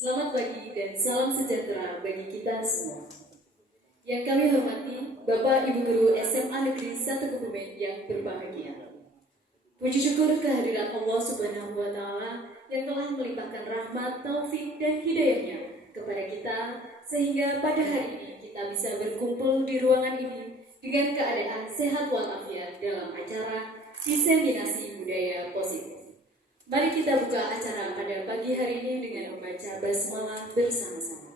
Selamat pagi dan salam sejahtera bagi kita semua. Yang kami hormati Bapak Ibu Guru SMA Negeri 1 Kebumen yang berbahagia. Puji syukur kehadirat Allah Subhanahu wa Ta'ala yang telah melimpahkan rahmat, taufik, dan hidayahnya kepada kita, sehingga pada hari ini kita bisa berkumpul di ruangan ini dengan keadaan sehat walafiat dalam acara diseminasi budaya positif. Mari kita buka acara pada pagi hari ini dengan membaca basmalah bersama-sama.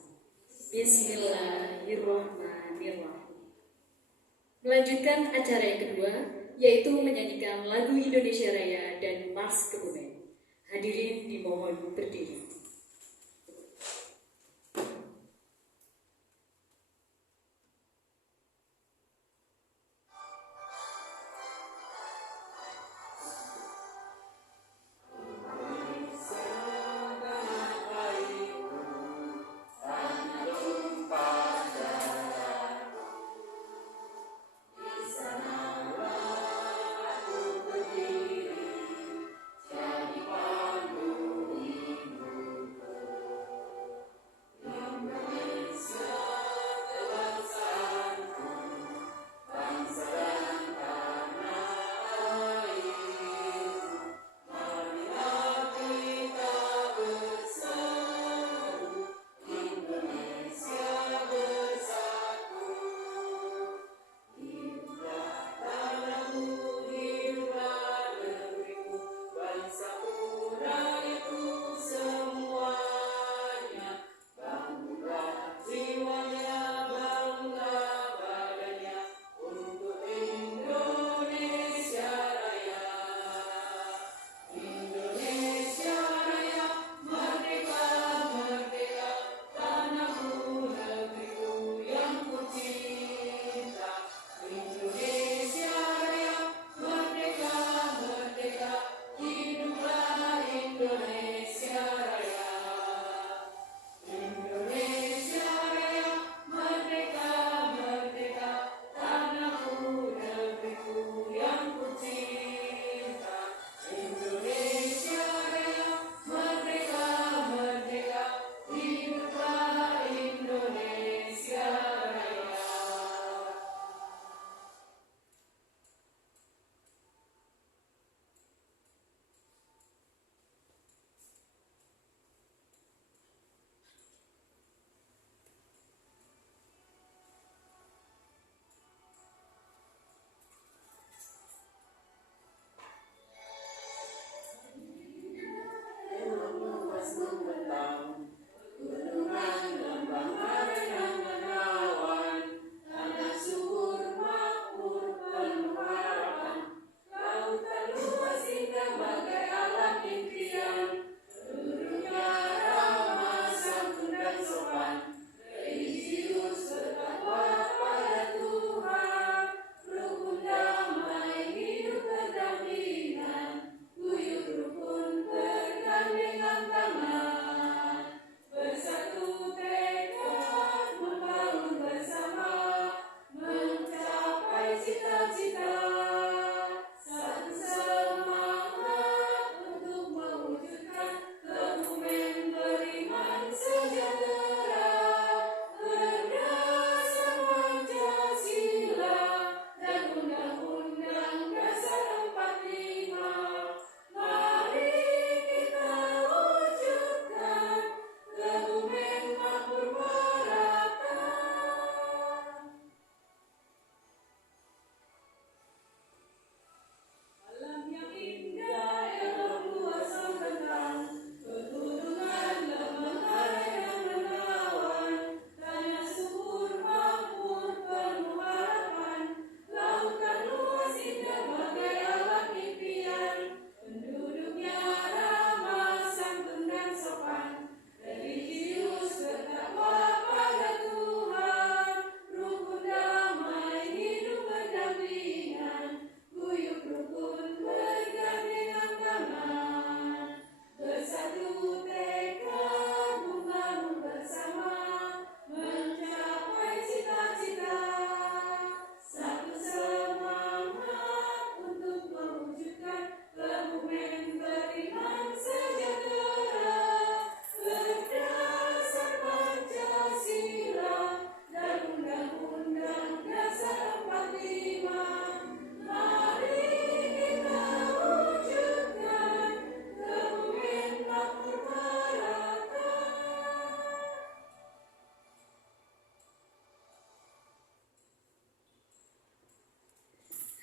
Bismillahirrahmanirrahim. Melanjutkan acara yang kedua, yaitu menyanyikan lagu Indonesia Raya dan Mars Kebumen. Hadirin dimohon berdiri.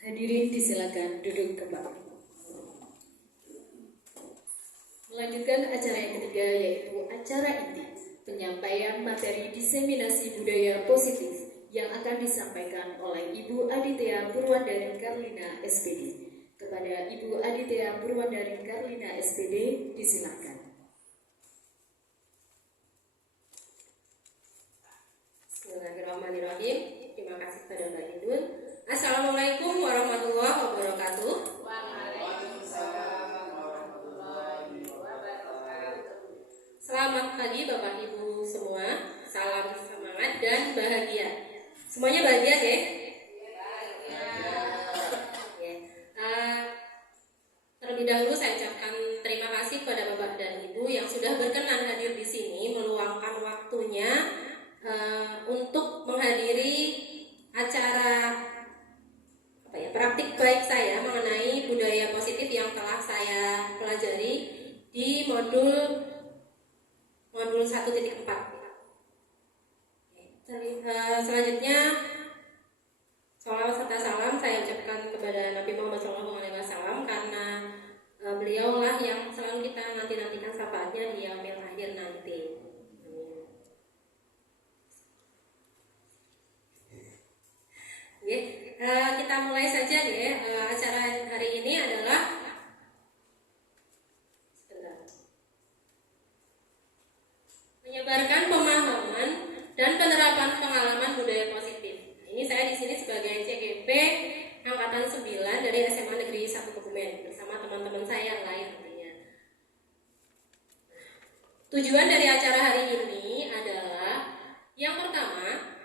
Hadirin disilakan duduk kembali. Melanjutkan acara yang ketiga yaitu acara inti, penyampaian materi diseminasi budaya positif yang akan disampaikan oleh Ibu Aditya Purwandari Karlina SPD. Kepada Ibu Aditya Purwandari Karlina SPD, disilakan. Bismillahirrahmanirrahim. Terima kasih kepada Mbak Hindun. Assalamualaikum warahmatullahi wabarakatuh. Waalaikumsalam warahmatullahi wabarakatuh. Selamat pagi Bapak Ibu semua. Salam semangat dan bahagia. Semuanya bahagia ya? Terlebih dahulu saya ucapkan terima kasih kepada Bapak dan Ibu yang sudah berkenan hadir di sini, meluangkan waktunya untuk menghadiri acara praktik baik saya mengenai budaya positif yang telah saya pelajari di modul 1.4. Selanjutnya sholawat serta salam saya ucapkan kepada Nabi Muhammad SAW karena beliaulah yang selalu kita nanti-nantikan syafaatnya di yaumil akhir nanti. Kita mulai saja ya. Acara hari ini adalah menyebarkan pemahaman dan penerapan pengalaman budaya positif. Ini saya di sini sebagai CGP angkatan 9 dari SMA Negeri 1 Kebumen bersama teman-teman saya yang lain tentunya. Tujuan dari acara hari ini adalah yang pertama,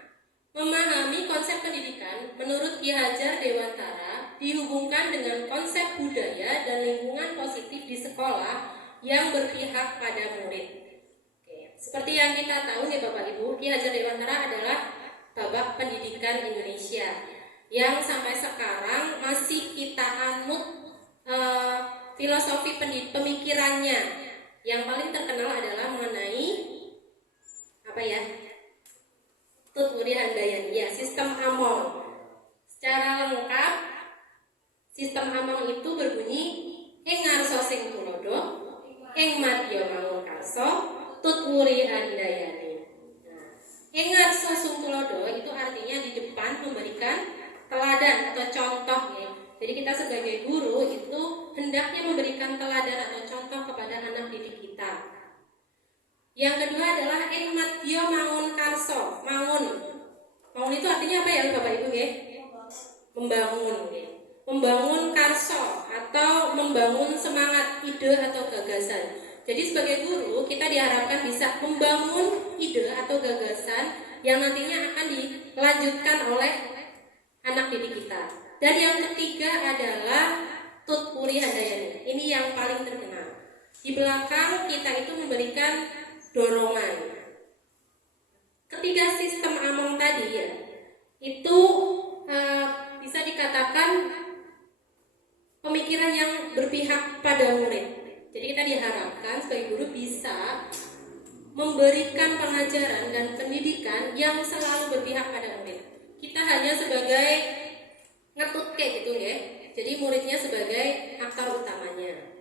memahami konsep pendidikan menurut Ki Hajar Dewantara dihubungkan dengan konsep budaya dan lingkungan positif di sekolah yang berpihak pada murid. Seperti yang kita tahu nih Bapak Ibu, Ki Hajar Dewantara adalah Bapak Pendidikan Indonesia yang sampai sekarang masih kita anut filosofi pemikirannya. Yang paling terkenal adalah mengenai Tutwuri Handayani, ya, sistem Among. Secara lengkap, sistem Among itu berbunyi ing ngarsa sing tulodo, ing madya mangun karsa, Tutwuri Handayani. Nah, ing ngarsa sing tulodo itu artinya di depan memberikan teladan atau contoh ya. Jadi kita sebagai guru itu hendaknya memberikan teladan atau contoh kepada anak didik kita. Yang kedua adalah ing madya mangun karso. Mangun itu artinya apa ya Bapak Ibu ya? Membangun ya. Membangun karso atau membangun semangat, ide atau gagasan. Jadi sebagai guru kita diharapkan bisa membangun ide atau gagasan yang nantinya akan dilanjutkan oleh anak didik kita. Dan yang ketiga adalah Tutwuri Handayani. Ini yang paling terkenal. Di belakang kita itu memberikan dorongan. Ketiga sistem Among tadi ya, itu bisa dikatakan pemikiran yang berpihak pada murid. Jadi kita diharapkan sebagai guru bisa memberikan pengajaran dan pendidikan yang selalu berpihak pada murid. Kita hanya sebagai ngetut kayak gitu ya. Jadi muridnya sebagai aktor utamanya.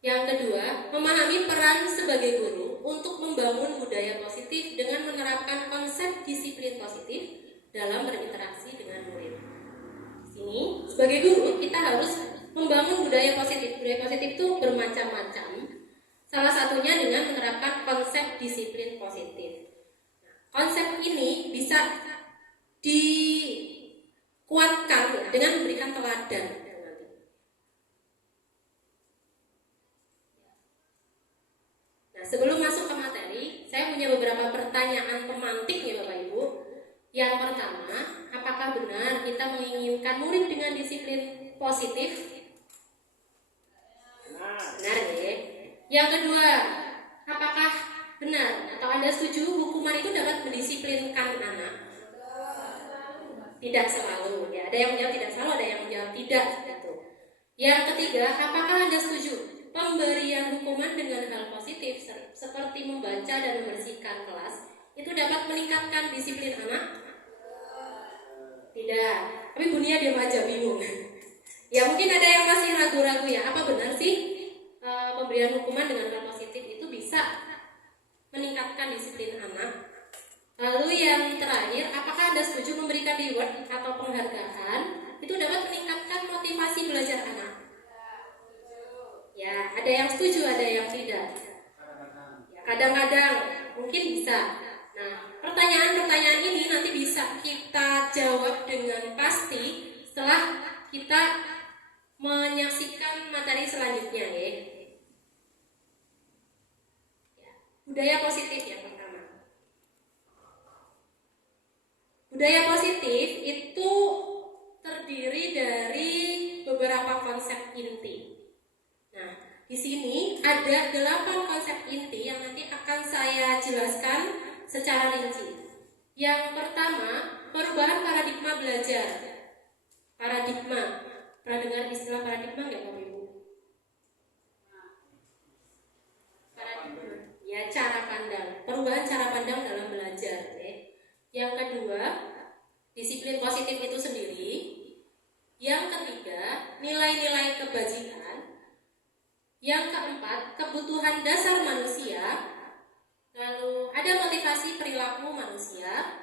Yang kedua, memahami peran sebagai guru untuk membangun budaya positif dengan menerapkan konsep disiplin positif dalam berinteraksi dengan murid. Di sini, sebagai guru kita harus membangun budaya positif. Budaya positif itu bermacam-macam. Salah satunya dengan menerapkan konsep disiplin positif. Konsep ini bisa dikuatkan dengan memberikan teladan. Sebelum masuk ke materi, saya punya beberapa pertanyaan pemantik ya Bapak Ibu. Yang pertama, apakah benar kita menginginkan murid dengan disiplin positif? Benar ya. Yang kedua, apakah benar atau Anda setuju hukuman itu dapat mendisiplinkan anak? Tidak selalu, ya. Ada yang menjawab tidak selalu, ada yang menjawab tidak. Gitu. Yang ketiga, apakah Anda setuju pemberian hukuman dengan hal positif seperti membaca dan membersihkan kelas itu dapat meningkatkan disiplin anak? Tidak. Tapi Bunia diam aja, bingung. Ya mungkin ada yang masih ragu-ragu ya. Apa benar sih pemberian hukuman dengan hal positif itu bisa meningkatkan disiplin anak? Lalu yang terakhir, apakah Anda setuju memberikan reward atau penghargaan itu dapat meningkatkan motivasi belajar anak? Ya, ada yang setuju, ada yang tidak. Ya, kadang-kadang mungkin bisa. Nah, pertanyaan-pertanyaan ini nanti bisa kita jawab dengan pasti setelah kita menyaksikan materi selanjutnya ya. Budaya positif yang pertama. Budaya positif itu terdiri dari beberapa konsep inti. Nah, di sini ada 8 konsep inti yang nanti akan saya jelaskan secara rinci. Yang pertama, perubahan paradigma belajar. Paradigma. Pernah dengar istilah paradigma nggak Bapak Ibu? Paradigma. Ya, cara pandang. Perubahan cara pandang dalam belajar. Yang kedua, disiplin positif itu sendiri. Yang ketiga, nilai-nilai kebajikan. Yang keempat, kebutuhan dasar manusia. Lalu ada motivasi perilaku manusia,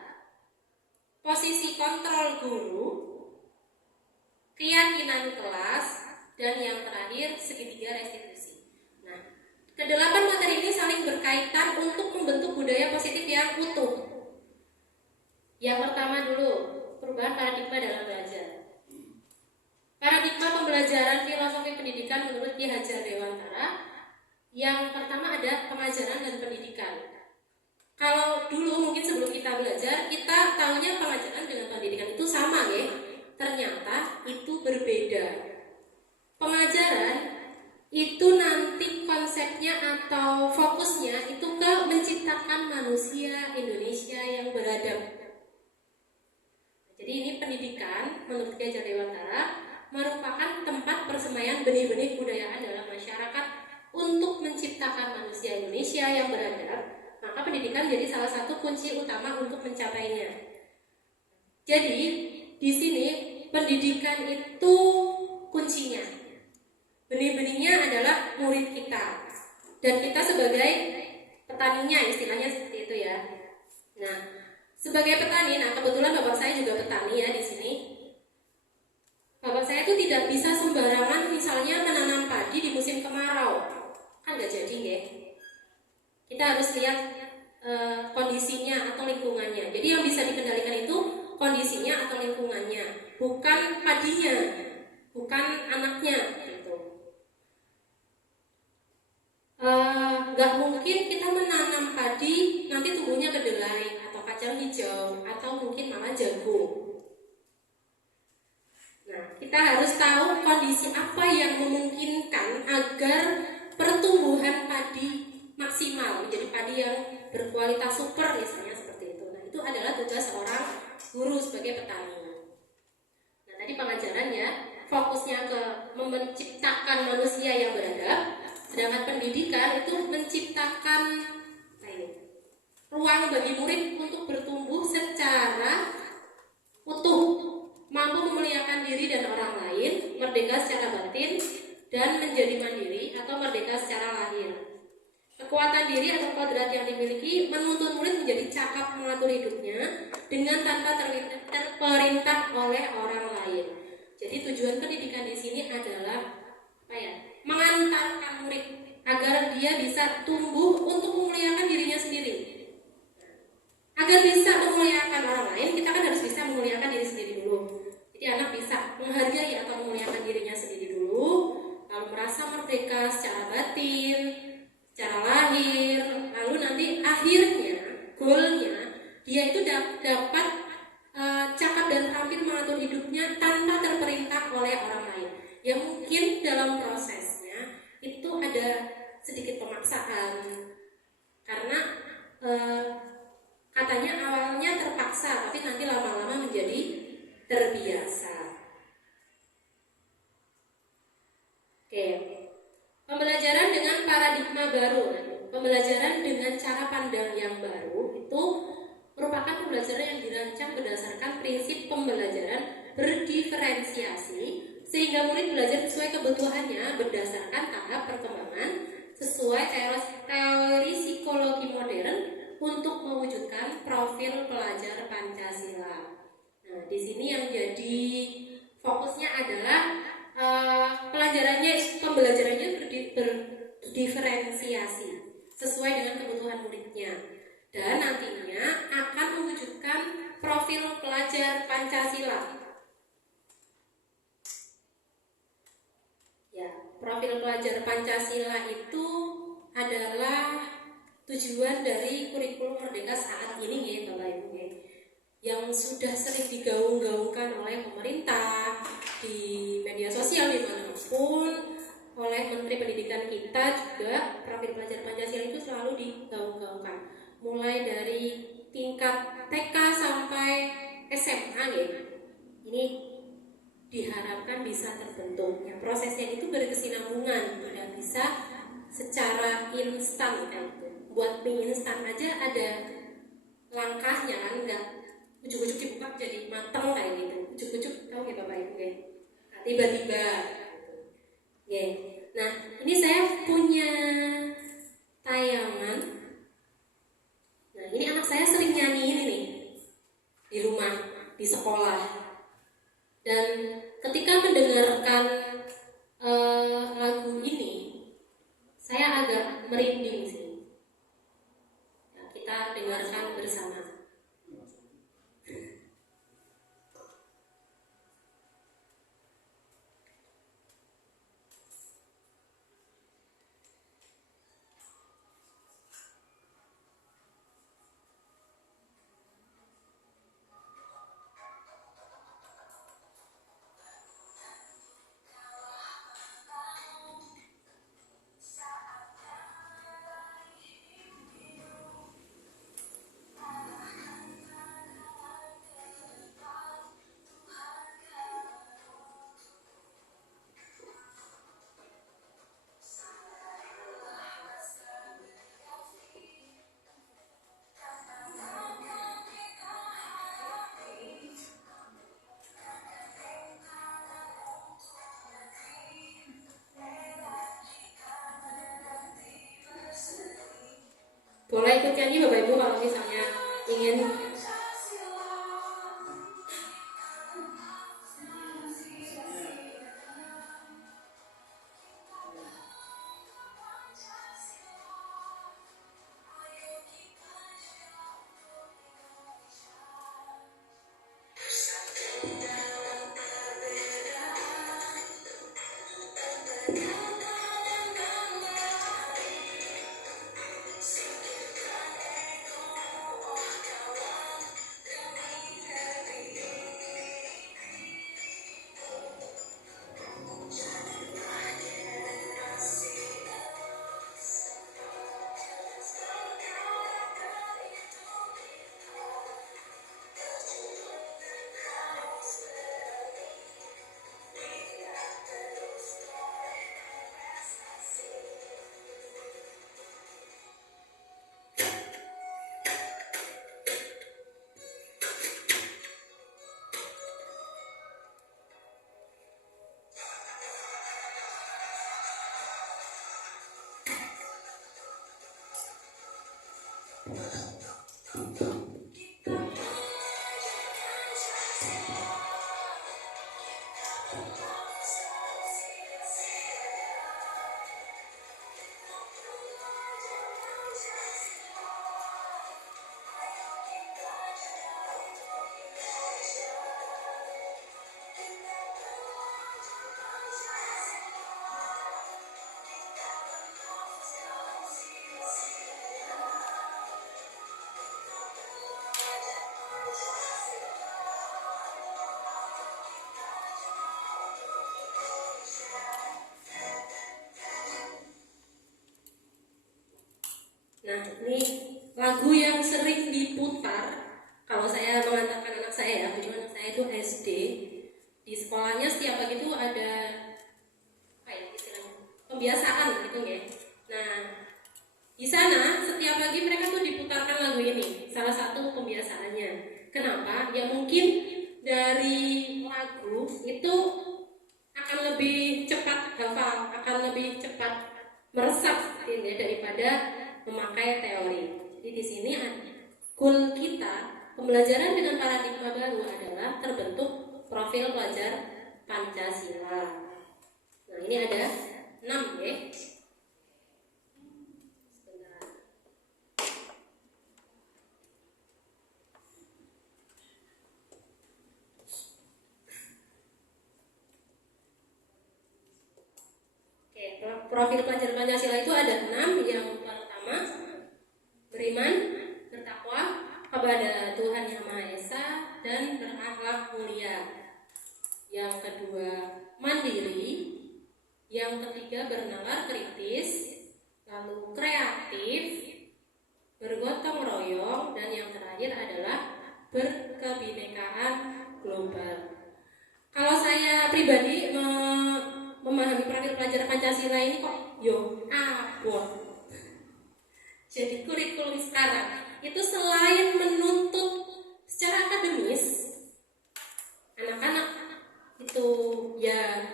posisi kontrol guru, keyakinan kelas, dan yang terakhir segitiga restitusi. Nah, kedelapan materi ini saling berkaitan untuk membentuk budaya positif yang utuh. Yang pertama dulu, perubahan paradigma dalam belajar. Paradigma pembelajaran filosofi pendidikan menurut Ki Hajar Dewantara. Yang pertama ada pengajaran dan pendidikan. Kalau dulu mungkin sebelum kita belajar, kita tahunya pengajaran dengan pendidikan itu sama ya. Ternyata itu berbeda. Pengajaran itu nanti konsepnya atau fokusnya itu ke menciptakan manusia Indonesia yang beradab. Jadi ini pendidikan menurut Ki Hajar Dewantara merupakan tempat persemaian benih-benih kebudayaan dalam masyarakat untuk menciptakan manusia Indonesia yang beradab. Maka pendidikan jadi salah satu kunci utama untuk mencapainya. Jadi di sini pendidikan itu kuncinya. Benih-benihnya adalah murid kita dan kita sebagai petaninya, istilahnya seperti itu ya. Nah, sebagai petani, nah kebetulan bapak saya juga petani ya di sini. Bapak saya itu tidak bisa sembarangan misalnya menanam padi di musim kemarau, kan nggak jadi ya. Kita harus lihat kondisinya atau lingkungannya. Jadi yang bisa dikendalikan itu kondisinya atau lingkungannya, bukan padinya, bukan anaknya gitu. Nggak mungkin kita menanam padi nanti tumbuhnya kedelai atau kacang hijau atau mungkin malah jagung. Nah, kita harus tahu kondisi apa yang memungkinkan agar pertumbuhan padi maksimal menjadi padi yang berkualitas super misalnya seperti itu. Nah, itu adalah tugas seorang guru sebagai petani. Nah, tadi pengajaran ya, fokusnya ke menciptakan manusia yang beradab, sedangkan pendidikan itu menciptakan ruang bagi murid untuk bertumbuh secara utuh, mampu memuliakan diri dan orang lain, merdeka secara batin, dan menjadi mandiri atau merdeka secara lahir. Kekuatan diri atau kodrat yang dimiliki menuntut murid menjadi cakap mengatur hidupnya dengan tanpa terperintah oleh orang lain. Jadi tujuan pendidikan di sini adalah mengantarkan murid agar dia bisa tumbuh untuk memuliakan dirinya sendiri. Agar bisa memuliakan orang lain, kita kan harus bisa memuliakan diri sendiri dulu. Jadi anak bisa menghargai atau memuliakan dirinya sendiri dulu, lalu merasa merdeka secara batin, secara lahir, lalu nanti akhirnya, goalnya, dia itu dapat cakap dan terampil mengatur hidupnya tanpa terperintah oleh orang lain. Ya mungkin dalam prosesnya itu ada sedikit pemaksaan, karena katanya awalnya terpaksa, tapi nanti lama-lama menjadi terbiasa. Oke, pembelajaran dengan paradigma baru, pembelajaran dengan cara pandang yang baru itu merupakan pembelajaran yang dirancang berdasarkan prinsip pembelajaran berdiferensiasi sehingga murid belajar sesuai kebutuhannya berdasarkan tahap perkembangan sesuai teori psikologi modern untuk mewujudkan profil pelajar Pancasila. Nah, di sini yang jadi fokusnya adalah pembelajarannya berdiferensiasi sesuai dengan kebutuhan muridnya dan nantinya akan mewujudkan profil pelajar Pancasila. Ya, profil pelajar Pancasila itu adalah tujuan dari kurikulum Merdeka saat ini ya Bapak Ibu ya, yang sudah sering digaung-gaungkan oleh pemerintah di media sosial dimanapun, oleh Menteri Pendidikan kita juga. Profil pelajar Pancasila itu selalu digaung-gaungkan mulai dari tingkat TK sampai SMA ya. Ini diharapkan bisa terbentuk. Ya, prosesnya itu berkesinambungan, tidak bisa secara instan kan. Buat mie instan aja ada langkahnya kan, enggak ujuk-ujuk dibuka jadi mateng kayak gitu. Ujuk-ujuk tahu ya Bapak Ibu ya. Nah, tiba-tiba ya. Nah, ini saya punya tayangan. Nah, ini anak saya sering nyanyiin ini di rumah, di sekolah. Dan ketika mendengarkan lagu ini, saya agak merinding sih. Ya, kita dengarkan bersama. Boleh ikut nyanyi Bapak Ibu kalau misalnya ingin. Nah, ini lagu yang sering diputar kalau saya mengantarkan anak saya ya, kebetulan anak saya itu SD. Di sekolahnya setiap pagi itu ada apa ya istilahnya, pembiasaan gitu ya. Nah, di sana setiap pagi mereka tuh diputarkan lagu ini, salah satu pembiasaannya. Kenapa? Ya mungkin dari lagu itu akan lebih cepat hafal, akan lebih cepat meresap ini daripada memakai teori. Jadi di sini goal kita pembelajaran dengan paradigma baru adalah terbentuk profil pelajar Pancasila. Nah, ini ada 6 ya. Sebentar. Oke, profil pelajar Pancasila itu ada 6. Yang pertama, beriman, bertakwa kepada Tuhan Yang Maha Esa dan berakhlak mulia. Yang kedua, mandiri. Yang ketiga, bernalar kritis, lalu kreatif, bergotong royong, dan yang terakhir adalah berkebinekaan global. Kalau saya pribadi memahami profil pelajar Pancasila ini kok abot. Jadi kurikulum sekarang itu selain menuntut secara akademis, anak-anak itu ya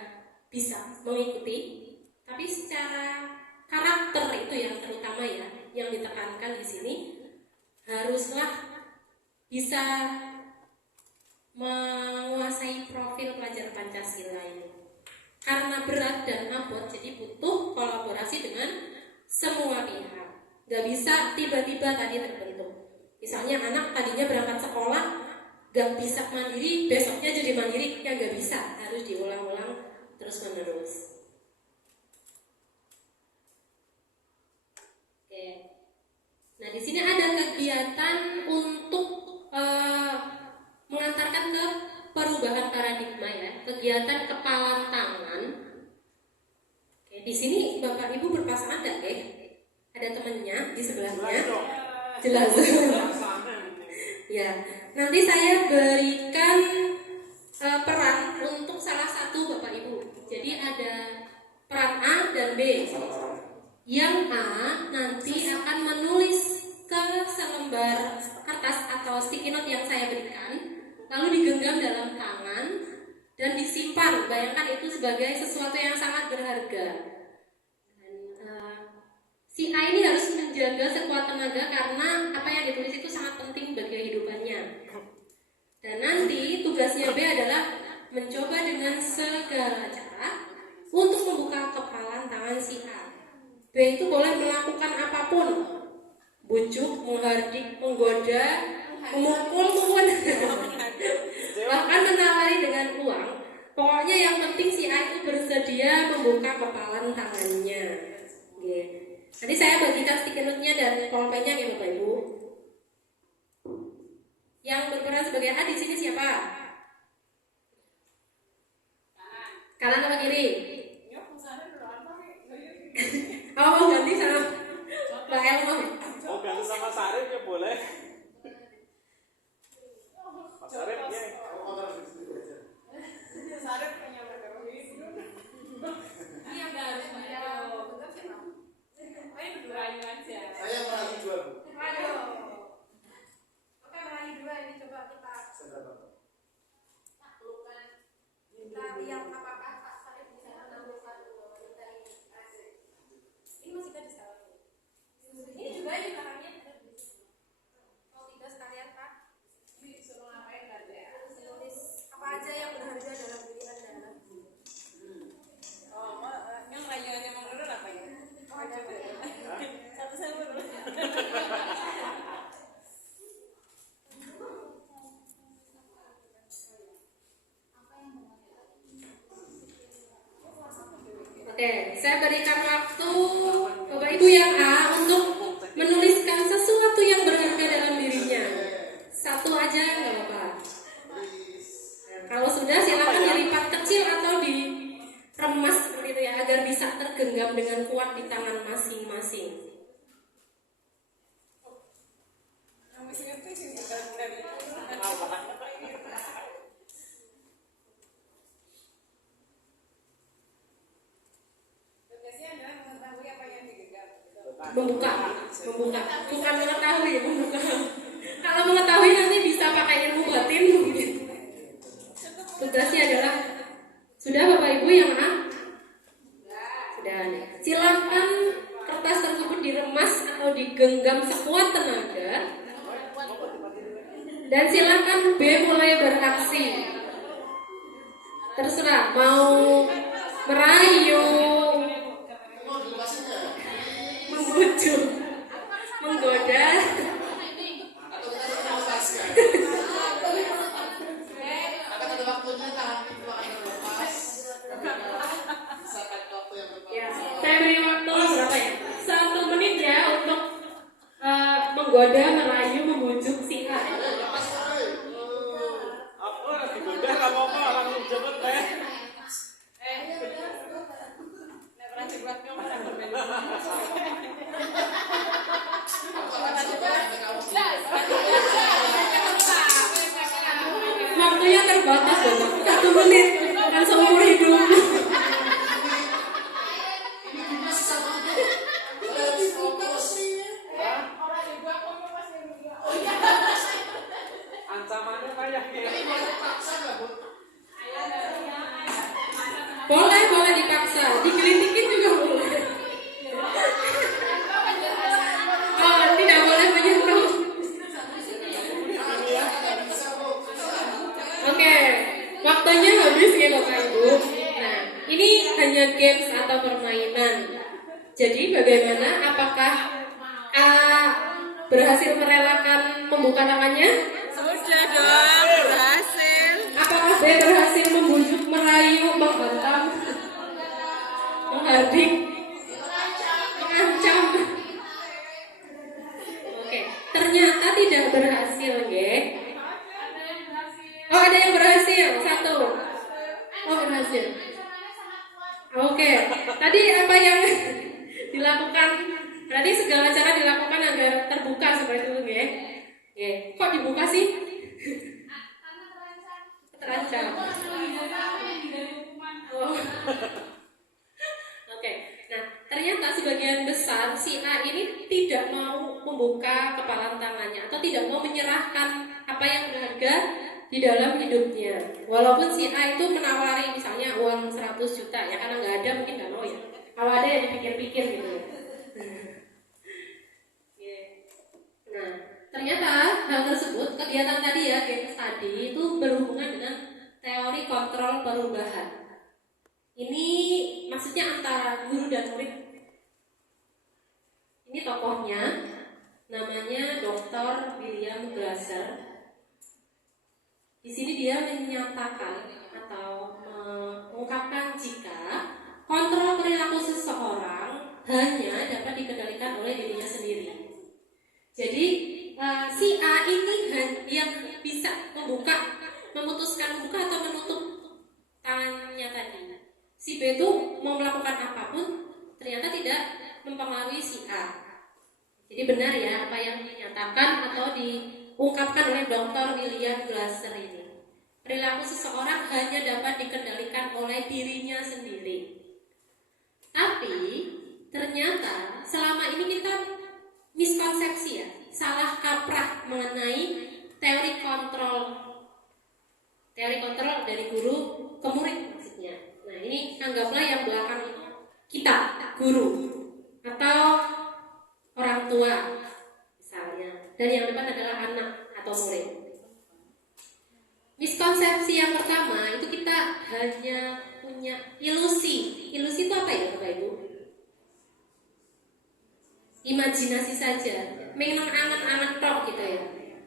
bisa mengikuti, tapi secara karakter itu yang terutama ya, yang ditekankan di sini haruslah bisa menguasai profil pelajar Pancasila ini. Karena berat dan abot, jadi butuh kolaborasi dengan semua pihak. Gak bisa tiba-tiba tadi terbentuk. Misalnya anak tadinya berangkat sekolah gak bisa mandiri, besoknya jadi mandiri, ya gak bisa, harus diulang-ulang terus menerus. Oke. Nah, di sini ada kegiatan untuk mengantarkan ke perubahan paradigma ya, kegiatan kepalan tangan. Oke, di sini Bapak Ibu berpasangan enggak, Ada temannya di sebelahnya? Jelas. Ya, nanti saya berikan peran untuk salah satu Bapak Ibu. Jadi ada peran A dan B. Yang A nanti akan menulis ke selembar kertas atau sticky note yang saya berikan, lalu digenggam dalam tangan dan disimpan. Bayangkan itu sebagai sesuatu yang sangat berharga. Si A ini harus menjaga sekuat tenaga karena apa yang ditulis itu sangat penting bagi kehidupannya. Dan nanti tugasnya B adalah mencoba dengan segala cara untuk membuka kepalan tangan si A. B itu boleh melakukan apapun, bujuk, menghardik, menggoda, memukul, bahkan menawari dengan uang. Pokoknya yang penting si A itu bersedia membuka kepalan tangannya. Nanti saya bagikan stiker note-nya dan pulpennya ya Bapak Ibu. Yang berperan sebagai A di sini siapa? Kanan apa kiri? Oh, mau ganti sama Mbak Elmo? Mau ganti sama Sarip ya boleh. Mas Sarip ya. Sarip punya berapa ini? Iya enggak harus bayar. Ayo berdua aja. Saya meraih 2, Bu. Aduh. Oke, meraih 2 ini coba kita taklukkan. Kita lihat apakah Pak Sarip bisa menampilkan kita ini. Ini masih kan di salah. Ini juga ini tangannya. Mau tidak sekalian Pak? Ini suruh ngapain kan ya? Tulis apa aja yang berharga dalam diri Anda. Oh, yang rayuannya Mang Nurul apa ya? Oh, ada apa ya? Satu saya dulu. Oke, saya berikan waktu Bapak Ibu yang A untuk menuliskan sesuatu yang berharga dalam dirinya. Satu aja nggak apa-apa. Kalau sudah silakan dilipat kecil atau diremas seperti itu ya, agar bisa tergenggam dengan kuat di tangan masing-masing. membuka, bukan mengetahui, membuka. Kalau mengetahui nanti bisa pakai ilmu batin mungkin. Tugasnya adalah sudah Bapak Ibu yang A? Sudah. Silakan kertas tersebut diremas atau digenggam sekuat tenaga. Dan silakan B mulai beraksi. Terserah mau merayu, membujuk, menggoda. Ya, saya beri waktu berapa ya? 1 menit ya untuk menggoda, merayu, membujuk si A. Apa lagi goda kamu apa langsung cepet teh. Waktunya terbatas Bapak. 1 menit kan seumur hidup. Ancamannya kayak gini. Boleh dipaksa, digelitikin juga boleh. Oh, tidak boleh menyentuh. Oke, waktunya habis ya Bapak Ibu. Nah, ini hanya games atau permainan. Jadi bagaimana? Apakah A berhasil merelakan membuka tangannya? Sudah dong, berhasil. Apakah B berhasil membujuk, merayu, menghantam, menghardik, mengancam? Oke, ternyata tidak berhasil, nggih. Oh, ada yang berhasil, 1. Oh, berhasil. Oke, tadi apa yang dilakukan? Berarti segala cara dilakukan agar terbuka seperti itu, nggih. Nggih. Kok dibuka sih? Terancam. Oh. Oke. Nah, ternyata sebagian besar si A ini tidak mau membuka kepalan tangannya atau tidak mau menyerahkan apa yang berharga di dalam hidupnya. Walaupun si A itu menawari misalnya uang 100 juta ya, karena nggak ada mungkin nggak mau ya. Kalau ada ya dipikir-pikir gitu ya. Nah, ternyata hal tersebut, kegiatan tadi ya, games tadi itu berhubungan dengan teori kontrol perubahan. Ini maksudnya antara guru dan murid. Ini tokohnya namanya Dr. William Glasser. Di sini dia menyatakan atau mengungkapkan jika kontrol perilaku seseorang hanya dapat dikendalikan oleh dirinya sendiri. Jadi si A ini yang bisa membuka, memutuskan membuka atau menutup tangannya tadi. Si B itu mau melakukan apapun ternyata tidak mempengaruhi si A. Jadi benar ya apa yang dinyatakan atau diungkapkan oleh Dr. William Glasser ini. Perilaku seseorang hanya dapat dikendalikan oleh dirinya sendiri. Tapi ternyata selama ini kita miskonsepsi ya, salah kaprah mengenai teori kontrol dari guru ke murid maksudnya. Nah ini anggaplah yang belakang itu kita, guru atau orang tua misalnya, dan yang depan adalah anak atau murid. Miskonsepsi yang pertama itu kita hanya punya ilusi. Ilusi itu apa ya Bapak Ibu? Imajinasi saja, memang angan-angan tok gitu ya.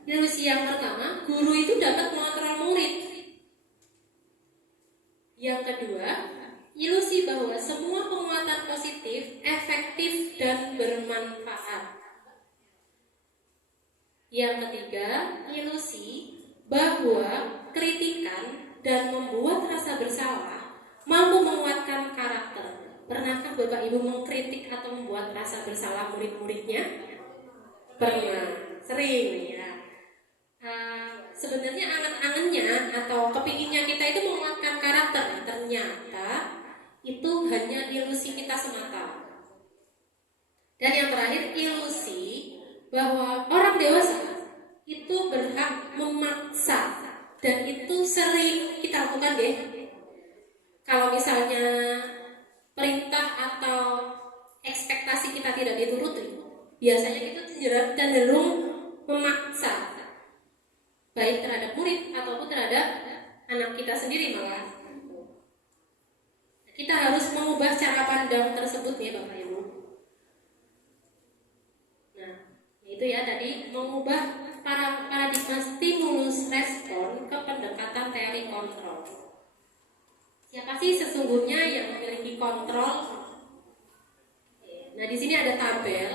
Ilusi yang pertama, guru itu dapat mengontrol murid. Yang kedua, ilusi bahwa semua penguatan positif, efektif dan bermanfaat. Yang ketiga, ilusi bahwa kritikan dan membuat rasa bersalah mampu menguatkan karakter. Pernahkah Bapak Ibu mengkritik atau membuat rasa bersalah murid-muridnya? Pernah, sering ya. Sebenarnya angan-angannya atau kepinginnya kita itu menguatkan karakter. Ternyata itu hanya ilusi kita semata. Dan yang terakhir, ilusi bahwa orang dewasa itu berhak memaksa, dan itu sering kita lakukan deh. Kalau misalnya perintah atau ekspektasi kita tidak dituruti, biasanya kita cenderung memaksa, baik terhadap murid ataupun terhadap anak kita sendiri malah. Kita harus mengubah cara pandang tersebut ya Bapak Ibu. Nah, itu ya tadi mengubah paradigma stimulus respon ke pendekatan teori kontrol. Siapa sih sesungguhnya yang memiliki kontrol? Nah, di sini ada tabel.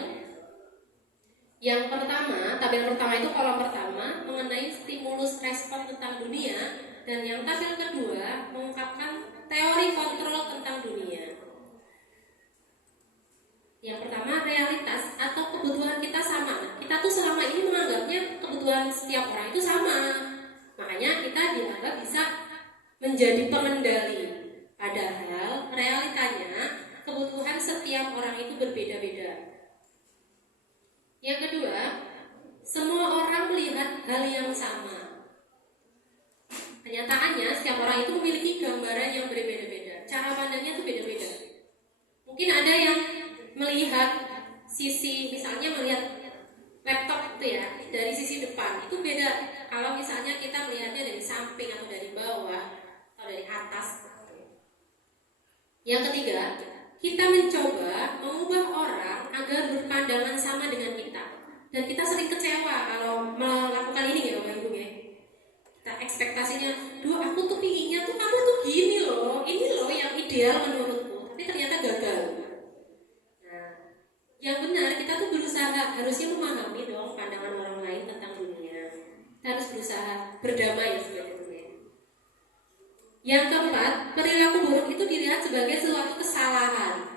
Yang pertama, tabel pertama itu kolom pertama mengenai stimulus respon tentang dunia, dan yang tabel kedua mengungkapkan teori kontrol tentang dunia. Yang pertama, realitas atau kebutuhan kita sama. Kita tuh selama ini menganggapnya kebutuhan setiap orang itu sama. Makanya kita dianggap bisa menjadi pengendali. Padahal realitanya kebutuhan setiap orang itu berbeda-beda. Yang kedua, semua orang melihat hal yang sama. Kenyataannya setiap orang itu memiliki gambaran yang berbeda-beda. Cara pandangnya itu beda-beda. Mungkin ada yang melihat sisi, misalnya melihat laptop itu ya dari sisi depan itu beda. Kalau misalnya kita melihatnya dari samping atau dari bawah atau dari atas. Yang ketiga, kita mencoba mengubah orang agar berpandangan sama dengan kita. Dan kita sering kecewa kalau melakukan ini ya Bapak Ibu ya. Kita ekspektasinya, duh aku tuh pinginnya tuh kamu tuh gini loh, ini loh yang ideal menurutku, tapi ternyata gagal. Nah, yang benar kita tuh berusaha harusnya memahami dong pandangan orang lain tentang dunia. Kita harus berusaha berdamai sebetulnya. Yang keempat, perilaku buruk itu dilihat sebagai suatu kesalahan.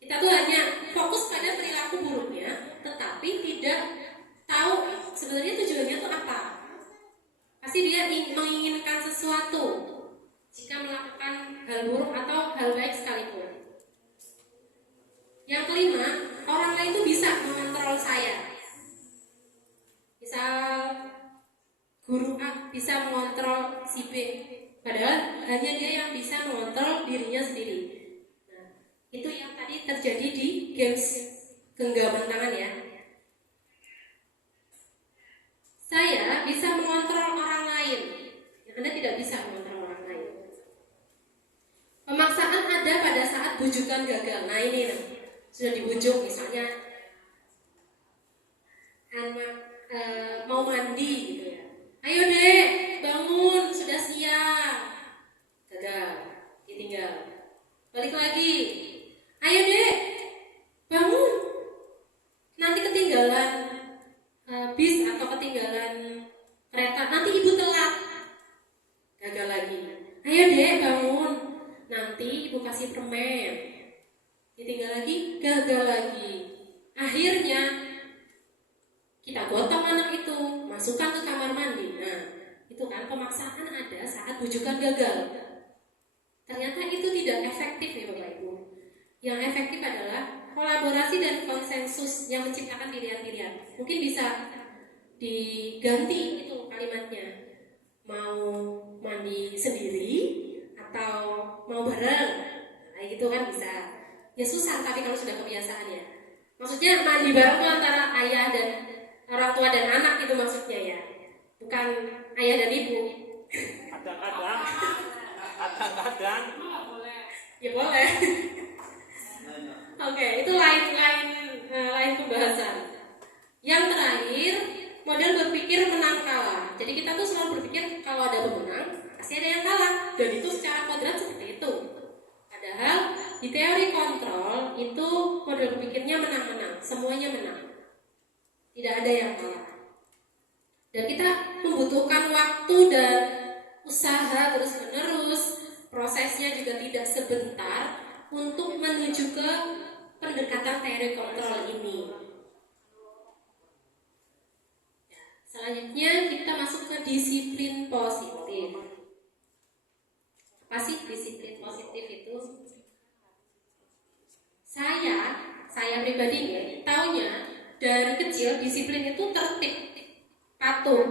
Kita tuh hanya fokus pada perilaku buruknya, tetapi tidak tahu sebenarnya tujuannya itu apa. Pasti dia menginginkan sesuatu jika melakukan hal buruk atau hal baik sekalipun. Yang kelima, orang lain itu bisa mengontrol saya. Misal guru A bisa mengontrol si B, padahal hanya dia yang bisa mengontrol dirinya sendiri. Nah, itu yang tadi terjadi di games genggaman tangan ya. Saya bisa mengontrol orang lain, Anda tidak bisa mengontrol orang lain. Pemaksaan ada pada saat bujukan gagal. Nah ini sudah dibujuk, misalnya anak mau mandi gitu ya. Ayo dek, bangun, sudah siang. Gagal, ditinggal. Balik lagi. Ayo dek, bangun. Nanti ketinggalan bis atau ketinggalan kereta, nanti ibu telat. Gagal lagi. Ayo dek bangun, nanti ibu kasih permen. Ditinggal lagi, gagal lagi. Akhirnya kita gotong anak itu, masukkan ke kamar mandi. Nah, itu kan pemaksaan ada saat bujukan gagal. Ternyata itu tidak efektif ya Bapak Ibu. Yang efektif adalah kolaborasi dan konsensus yang menciptakan pilihan-pilihan. Mungkin bisa diganti itu kalimatnya. Mau mandi sendiri atau mau bareng. Nah, gitu kan bisa. Ya susah tapi kalau sudah kebiasaan ya. Maksudnya mandi bareng itu antara ayah dan orang tua dan anak itu maksudnya ya. Bukan ayah dan ibu. Kadang-kadang. Ya boleh. Oke, itu lain pembahasan. Yang terakhir, model berpikir menang kalah. Jadi kita tuh selalu berpikir kalau ada pemenang, pasti ada yang kalah. Dan itu secara kodrat seperti itu. Padahal di teori kontrol itu model berpikirnya menang-menang, semuanya menang. Tidak ada yang kalah. Dan kita membutuhkan waktu dan usaha terus-menerus. Prosesnya juga tidak sebentar untuk menuju ke pendekatan teori kontrol ini. Selanjutnya kita masuk ke disiplin positif. Apa sih disiplin positif itu? Saya pribadi ya, taunya dari kecil disiplin itu tertib, patuh.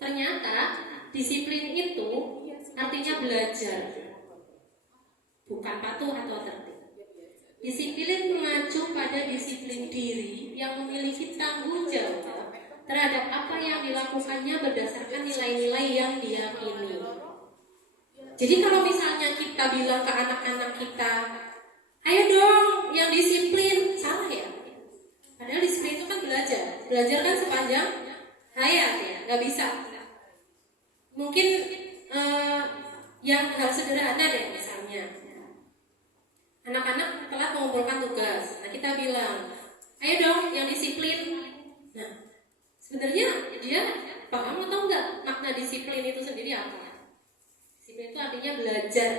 Ternyata disiplin itu artinya belajar, bukan patuh atau tertib. Disiplin mengacu pada disiplin diri yang memiliki tanggung jawab terhadap apa yang dilakukannya berdasarkan nilai-nilai yang diyakini. Jadi kalau misalnya kita bilang ke anak-anak kita, ayo dong yang disiplin, salah ya. Padahal disiplin itu kan belajar. Belajar kan sepanjang hayat ya, nggak bisa. Mungkin yang hal sederhana deh, misalnya anak-anak telah mengumpulkan tugas. Nah kita bilang, ayo dong yang disiplin. Nah sebenarnya dia paham atau enggak makna disiplin itu sendiri apa? Disiplin itu artinya belajar.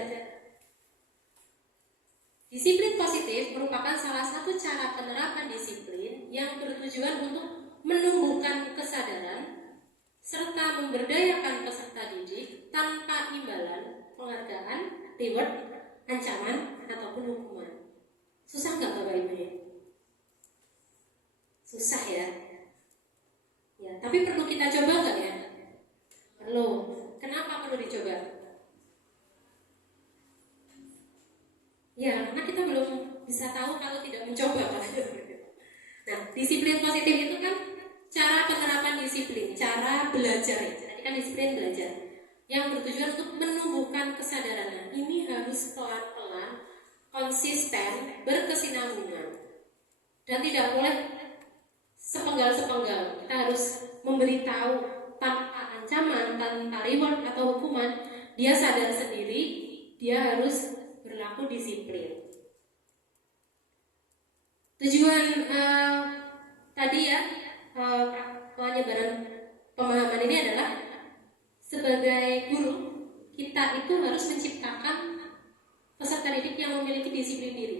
Disiplin positif merupakan salah satu cara penerapan disiplin yang bertujuan untuk menumbuhkan kesadaran serta memberdayakan peserta didik tanpa imbalan, penghargaan, reward, ancaman, ataupun hukuman. Susah nggak Bapak Ibu ya? Susah ya? Ya, tapi perlu kita coba nggak ya? Perlu. Kenapa perlu dicoba? Ya, karena kita belum bisa tahu kalau tidak mencoba. Nah, disiplin positif itu kan cara penerapan disiplin, cara belajar ya. Tadi kan disiplin belajar yang bertujuan untuk menumbuhkan kesadaran. Nah, ini harus pelan-pelan, konsisten, berkesinambungan, dan tidak boleh sepenggal-sepenggal. Kita harus memberitahu tanpa ancaman, tanpa reward atau hukuman. Dia sadar sendiri, dia harus berlaku disiplin. Tujuan tadi ya penyebaran pemahaman ini adalah sebagai guru kita itu harus menciptakan peserta didik yang memiliki disiplin diri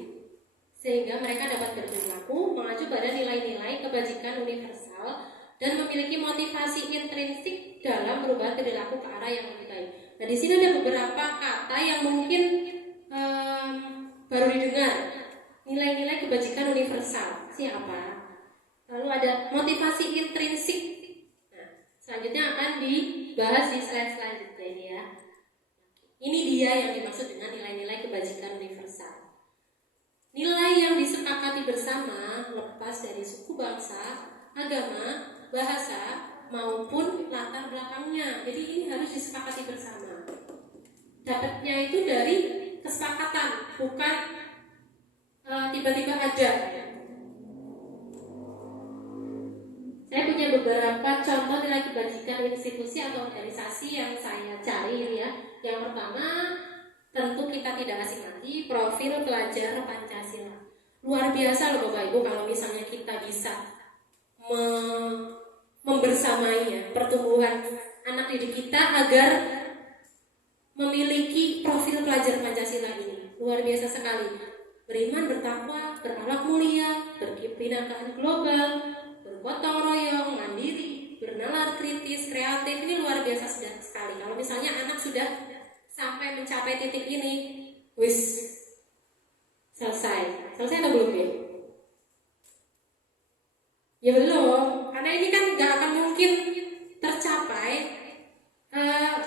sehingga mereka dapat berperilaku mengacu pada nilai-nilai kebajikan universal dan memiliki motivasi intrinsik dalam perubahan perilaku ke arah yang lebih baik. Nah di sini ada beberapa kata yang mungkin baru didengar. Nilai-nilai kebajikan universal siapa? Lalu ada motivasi intrinsik. Nah, selanjutnya akan dibahas di slide selanjutnya ini ya. Ini dia yang dimaksud dengan nilai-nilai kebajikan universal. Nilai yang disepakati bersama lepas dari suku bangsa, agama, bahasa maupun latar belakangnya. Jadi ini harus disepakati bersama. Dapatnya itu dari kesepakatan, bukan tiba-tiba ada. Saya punya beberapa contoh nilai kebajikan institusi atau organisasi yang saya cari ini ya. Yang pertama, tentu kita tidak asing lagi, profil pelajar Pancasila. Luar biasa loh Bapak Ibu kalau misalnya kita bisa membersamai ya, pertumbuhan anak didik kita agar memiliki profil pelajar Pancasila ini. Luar biasa sekali. Beriman, bertakwa, berakhlak mulia, berkebinakaan global, bergotong royong, mandiri, bernalar kritis, kreatif. Ini luar biasa sekali. Kalau misalnya anak sudah sampai mencapai titik ini, wis selesai atau belum ya? Ya belum, karena ini kan gak akan mungkin tercapai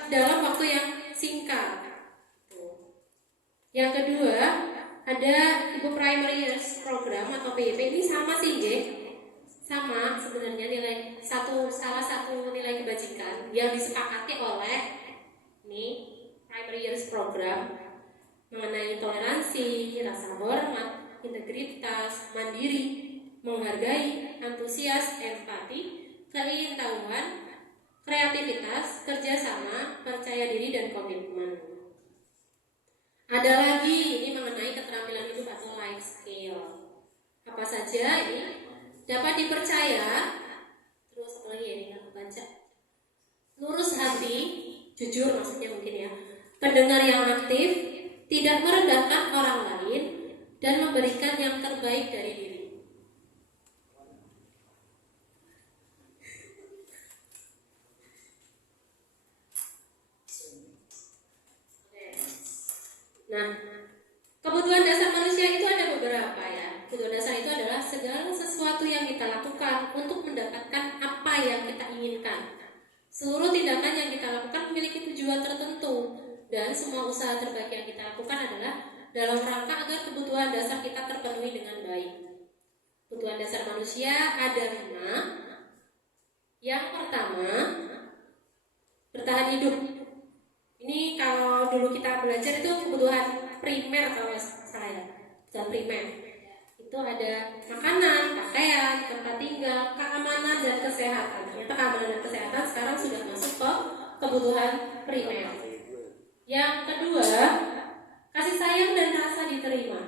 dalam waktu yang singkat. Yang kedua, ada Ibu Primary Years Program atau PYP. Ini sama sih, sama sebenarnya nilai salah satu nilai kebajikan yang disepakati oleh ini Primary Years Program mengenai toleransi, rasa hormat, integritas, mandiri, menghargai, antusias, empati, keingintahuan, kreativitas, kerjasama, percaya diri, dan komitmen. Ada lagi ini mengenai keterampilan hidup atau life skill. Apa saja ini? Dapat dipercaya. Terus apa lagi ini aku baca? Lurus hati, jujur maksudnya mungkin ya. Pendengar yang aktif, tidak merendahkan orang lain, dan memberikan yang terbaik dari diri. Nah, kebutuhan dasar manusia itu ada beberapa ya. Kebutuhan dasar itu adalah segala sesuatu yang kita lakukan untuk mendapatkan apa yang kita inginkan. Seluruh tindakan yang kita lakukan memiliki tujuan tertentu, dan semua usaha terbaik yang kita lakukan adalah dalam rangka agar kebutuhan dasar kita terpenuhi dengan baik. Kebutuhan dasar manusia ada 5. Yang pertama, bertahan hidup. Ini kalau dulu kita belajar itu kebutuhan primer kalau saya, kebutuhan primer. Itu ada makanan, pakaian, tempat tinggal, keamanan dan kesehatan. Ternyata keamanan dan kesehatan sekarang sudah masuk ke kebutuhan primer. Yang kedua, kasih sayang dan rasa diterima.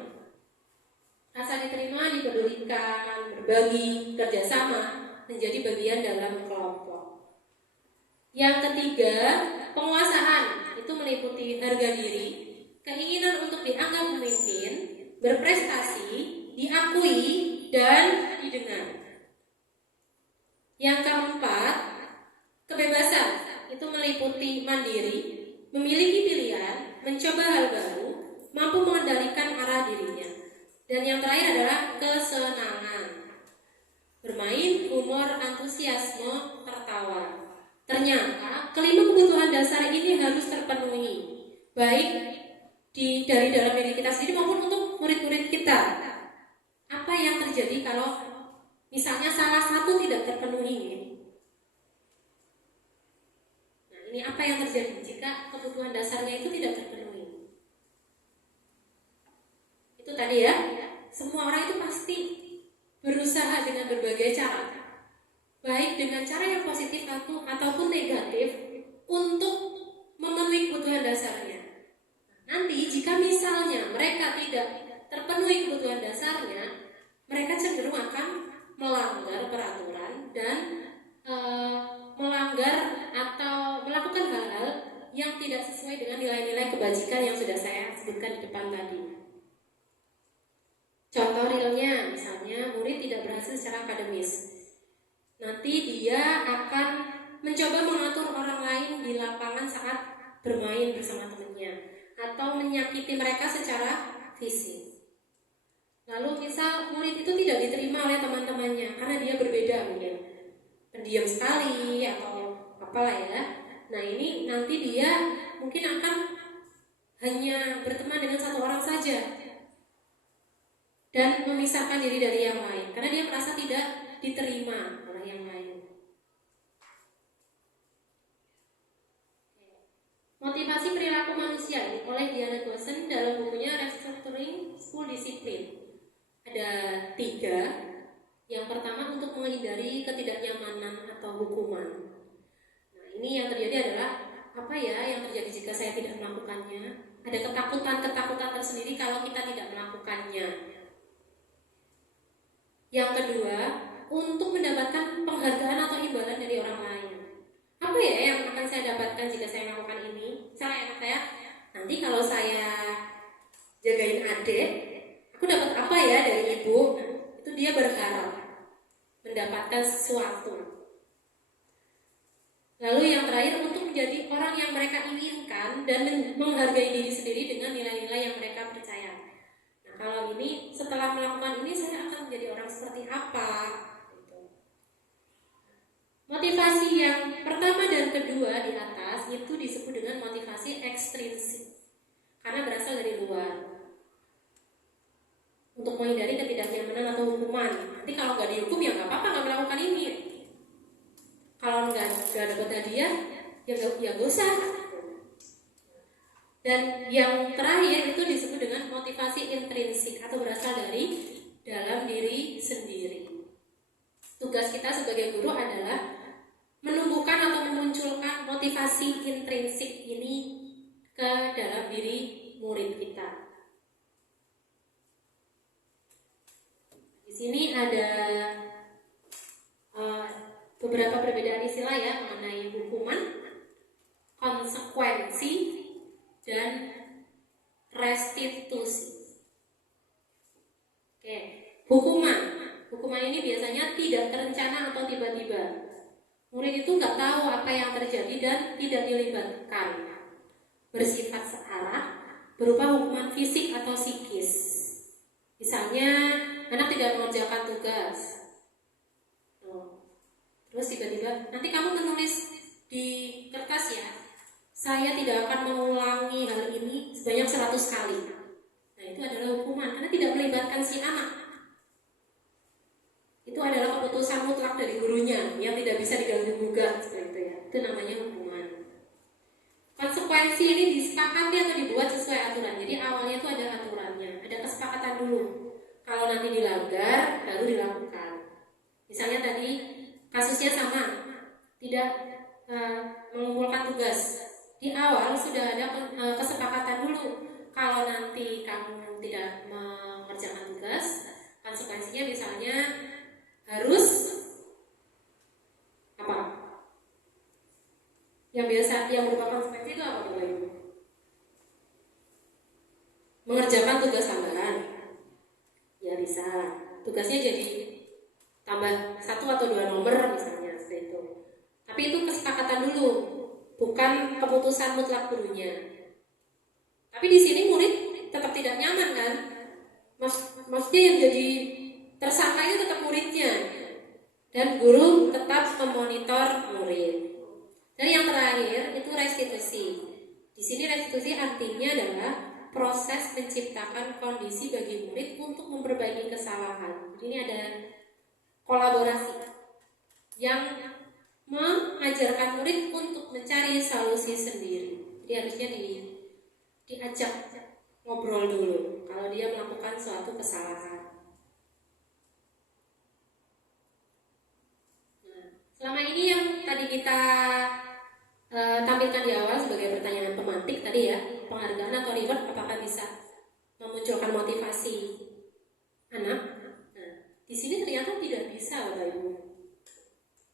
Rasa diterima, dipedulikan, berbagi, kerjasama, menjadi bagian dalam kelompok. Yang ketiga, penguasaan. Itu meliputi harga diri, keinginan untuk dianggap pemimpin, berprestasi, diakui, dan didengar. Yang keempat, kebebasan. Itu meliputi mandiri, memiliki pilihan, mencoba hal baru, mampu mengendalikan arah dirinya. Dan yang terakhir adalah kesenangan. Bermain, humor, antusiasme, tertawa. Ternyata kelima kebutuhan dasar ini harus terpenuhi, baik dari dalam diri kita sendiri maupun untuk murid-murid kita. Apa yang terjadi kalau misalnya salah satu tidak terpenuhi? Nah, ini apa yang terjadi jika kebutuhan dasarnya itu tidak terpenuhi? Itu tadi ya, semua orang itu pasti berusaha dengan berbagai cara, baik dengan cara yang positif ataupun negatif, untuk memenuhi kebutuhan dasarnya. Nanti jika misalnya mereka tidak terpenuhi kebutuhan dasarnya, mereka cenderung akan melanggar peraturan dan melanggar atau melakukan hal-hal yang tidak sesuai dengan nilai-nilai kebajikan yang sudah saya sebutkan di depan tadi. Contoh realnya, misalnya murid tidak berhasil secara akademis, nanti dia akan mencoba mengatur orang lain di lapangan saat bermain bersama temannya, atau menyakiti mereka secara fisik. Lalu misal murid itu tidak diterima oleh teman-temannya karena dia berbeda, mungkin pendiam sekali atau apalah ya. Nah ini nanti dia mungkin akan hanya berteman dengan satu orang saja dan memisahkan diri dari yang lain karena dia merasa tidak diterima oleh yang lain. Motivasi perilaku manusia oleh Diana Gosen dalam bukunya Restructuring School Discipline. Ada 3. Yang pertama, untuk menghindari ketidaknyamanan atau hukuman. Nah, ini yang terjadi adalah apa ya yang terjadi jika saya tidak melakukannya? Ada ketakutan tersendiri kalau kita tidak melakukannya. Yang kedua, untuk mendapatkan penghargaan atau imbalan dari orang lain. Apa ya yang akan saya dapatkan jika saya melakukan ini? Misalnya saya, nanti kalau saya jagain adik, aku dapat apa ya dari ibu? Itu dia berharap mendapatkan sesuatu. Lalu yang terakhir, untuk menjadi orang yang mereka inginkan dan menghargai diri sendiri dengan nilai-nilai yang mereka percaya. Nah, kalau ini setelah melakukan ini saya akan menjadi orang seperti apa? Motivasi yang pertama dan kedua di atas itu disebut dengan motivasi ekstrinsik karena berasal dari luar, untuk menghindari ketidaknyamanan atau hukuman. Nanti kalau nggak dihukum ya nggak apa-apa, nggak melakukan ini. Kalau nggak dapat hadiah ya nggak usah. Dan yang terakhir itu disebut dengan motivasi intrinsik atau berasal dari dalam diri sendiri. Tugas kita sebagai guru adalah menumbuhkan atau memunculkan motivasi intrinsik ini ke dalam diri murid kita. Di sini ada beberapa perbedaan istilah ya mengenai hukuman, konsekuensi, dan restitusi. Oke, hukuman ini biasanya tidak terencana atau tiba-tiba. Murid itu nggak tahu apa yang terjadi dan tidak dilibatkan. Bersifat searah, berupa hukuman fisik atau psikis. Misalnya, anak tidak mengerjakan saya tidak akan mengulangi hal ini sebanyak 100 kali. Nah, itu adalah hukuman karena tidak melibatkan si anak. Itu adalah keputusan mutlak dari gurunya yang tidak bisa diganggu gugat seperti itu ya. Itu namanya hukuman. Konsekuensi ini disepakati atau dibuat sesuai aturan. Jadi awalnya itu ada aturannya, ada kesepakatan dulu. Kalau nanti dilanggar, baru dilakukan. Misalnya tadi kasusnya sama, tidak mengumpulkan tugas. Di awal sudah ada kesepakatan dulu. Kalau nanti kamu tidak mengerjakan tugas, konsekuensinya misalnya harus apa? Yang berupa konsekuensi itu apa Bapak Ibu? Mengerjakan tugas tambahan. Ya bisa. Tugasnya jadi tambah 1 atau 2 nomor misalnya seperti itu. Tapi itu kesepakatan dulu, bukan keputusan mutlak gurunya. Tapi di sini murid tetap tidak nyaman kan? Maksudnya yang jadi tersangkanya tetap muridnya, dan guru tetap memonitor murid. Dan yang terakhir itu restitusi. Di sini restitusi artinya adalah proses menciptakan kondisi bagi murid untuk memperbaiki kesalahan. Ini ada kolaborasi yang mengajarkan murid untuk mencari solusi sendiri. Jadi harusnya diajak ngobrol dulu kalau dia melakukan suatu kesalahan. Nah, selama ini yang tadi kita tampilkan di awal sebagai pertanyaan pemantik tadi ya, penghargaan atau reward apakah bisa memunculkan motivasi anak? Nah, di sini ternyata tidak bisa, Bapak Ibu.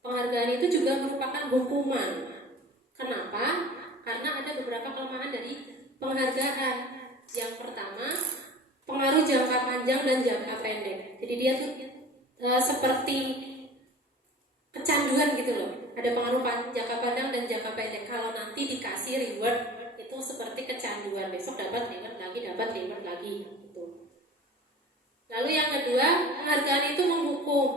Penghargaan itu juga merupakan hukuman. Kenapa? Karena ada beberapa kelemahan dari penghargaan. Yang pertama, pengaruh jangka panjang dan jangka pendek. Jadi dia tuh seperti kecanduan gitu loh. Ada pengaruh jangka panjang dan jangka pendek. Kalau nanti dikasih reward itu seperti kecanduan. Besok dapat reward lagi gitu. Lalu yang kedua, penghargaan itu menghukum.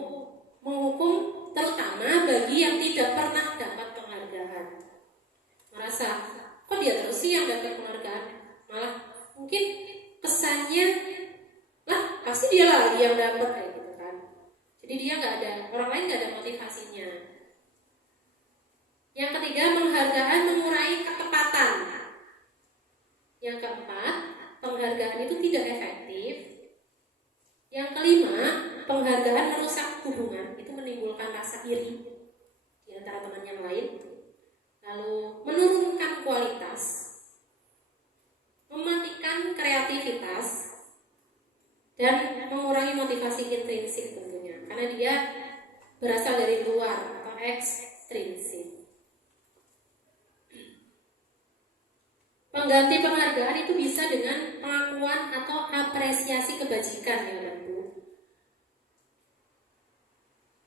Menghukum terutama bagi yang tidak pernah dapat penghargaan. Merasa, kok dia terus sih yang dapat penghargaan? Malah mungkin kesannya, lah pasti dia lagi yang dapat kayak gitu kan. Jadi dia nggak ada, orang lain nggak ada motivasinya. Yang ketiga, penghargaan mengurangi ketepatan. Yang keempat, penghargaan itu tidak efektif. Yang kelima, penghargaan merusak hubungan, itu menimbulkan rasa iri di antara teman yang lain. Lalu menurunkan kualitas, mematikan kreativitas, dan mengurangi motivasi intrinsik tentunya, karena dia berasal dari luar atau ekstrinsik. Pengganti penghargaan itu bisa dengan pengakuan atau apresiasi kebajikan ya Bapak Ibu.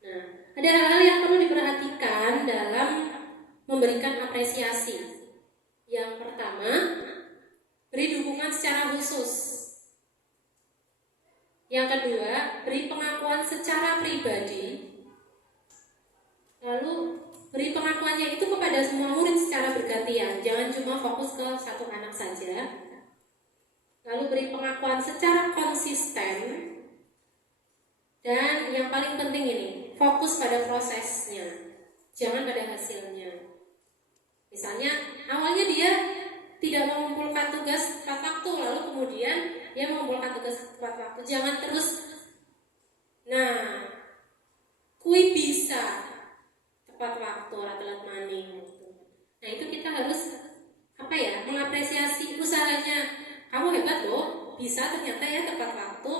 Nah, ada hal-hal yang perlu diperhatikan dalam memberikan apresiasi. Yang pertama, beri dukungan secara khusus. Yang kedua, beri pengakuan secara pribadi. Lalu beri pengakuannya itu kepada semua murid secara bergantian, jangan cuma fokus ke satu anak saja. Lalu beri pengakuan secara konsisten. Dan yang paling penting ini, fokus pada prosesnya, jangan pada hasilnya. Misalnya awalnya dia tidak mengumpulkan tugas tepat waktu, lalu kemudian dia mengumpulkan tugas tepat waktu. Jangan terus, nah, kui bisa tepat waktu, telat maning gitu. Nah itu kita harus mengapresiasi usahanya. Kamu hebat loh, bisa ternyata ya tepat waktu.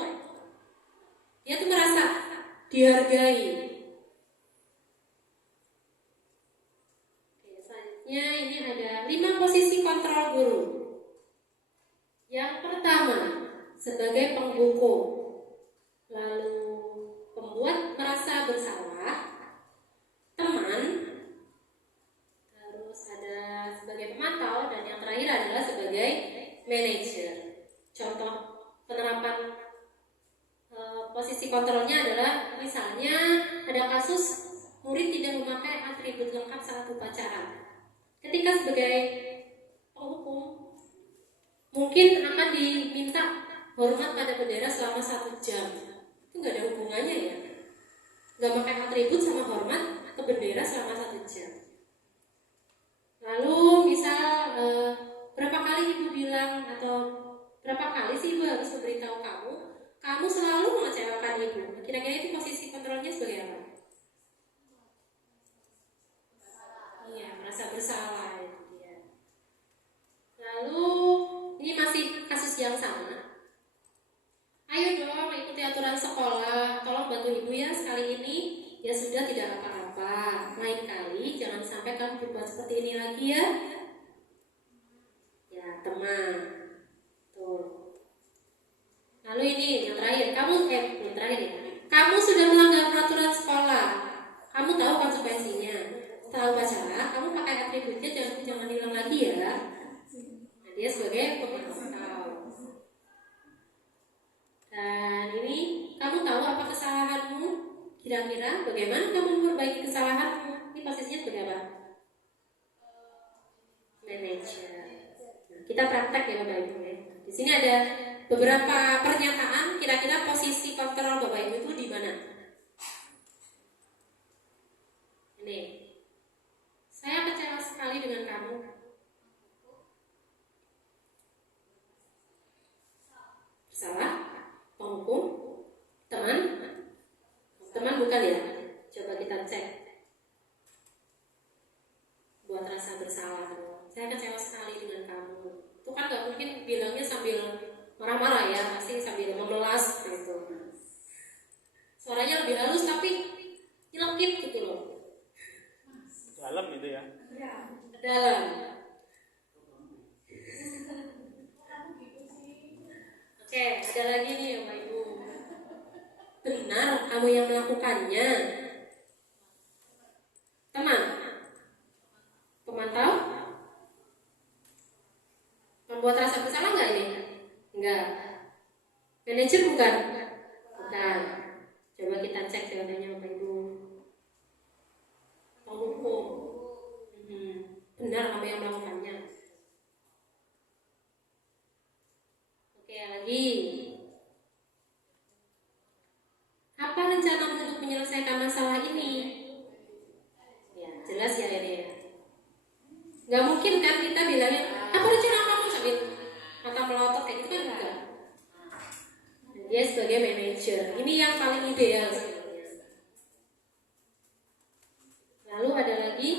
Dia tuh merasa dihargai. Oke, selanjutnya ini ada 5 posisi kontrol guru. Yang pertama, sebagai penghukum, lalu pembuat merasa bersalah, teman, terus ada sebagai pemantau, dan yang terakhir adalah sebagai manajer. Contoh penerapan posisi kontrolnya adalah misalnya ada kasus murid tidak memakai atribut lengkap saat upacara. Ketika sebagai mungkin akan diminta hormat pada bendera selama 1 jam. Itu nggak ada hubungannya ya. Nggak pakai atribut sama hormat ke bendera selama 1 jam. Lalu misal berapa kali ibu bilang atau berapa kali sih ibu harus memberitahu kamu selalu mengecewakan ibu. Kira-kira itu posisi kontrolnya sebagai apa? Iya, merasa bersalah itu dia. Lalu ini masih kasus yang sama. Ayo dong ikuti aturan sekolah, tolong bantu ibu ya sekali ini. Ya sudah, tidak apa-apa. Lain kali jangan sampai kamu berbuat seperti ini lagi ya. Ya teman. Tuh. Lalu ini yang terakhir, yang terakhir ya. Kamu sudah melanggar peraturan sekolah. Kamu tahu konsekuensinya. Setelah upacara, kamu pakai atributnya jangan hilang lagi ya. Nah, dia sebagai pemantau. Dan ini kamu tahu apa kesalahanmu? Kira-kira bagaimana kamu memperbaiki kesalahanmu? Ini posisinya sebagai apa? Manager. Nah, kita praktek ya Bapak Ibu ya. Di sini ada beberapa pernyataan. Kira-kira posisi kontrol Bapak Ibu itu di mana? Ini. Saya kecewa sekali dengan kamu. Bersalah? Penghukum? Teman bukan ya? Coba kita cek. Buat rasa bersalah. Saya kecewa sekali dengan kamu. Itu kan gak mungkin bilangnya sambil marah-marah ya, pasti sambil memelas gitu. Suaranya lebih halus tapi nyelekit gitu loh. Dalam itu ya. Dalam. Oke, ada lagi nih Bapak Ibu. Benar kamu yang melakukannya. Teman, pemantau, membuat rasa bersalah nggak ini? Enggak. Manajer bukan? Bukan. Coba kita cek jawabannya Bapak Ibu. Penghukum. Benar kamu yang melakukannya. Oke, lagi. Apa rencana untuk menyelesaikan masalah ini? Ya, jelas ya ini ya. Gak mungkin kan kita bilangnya, apa rencana kamu sambil mata melotot kayak gitu kan enggak. Dia sebagai manajer, ini yang paling ideal sebenarnya. Lalu ada lagi,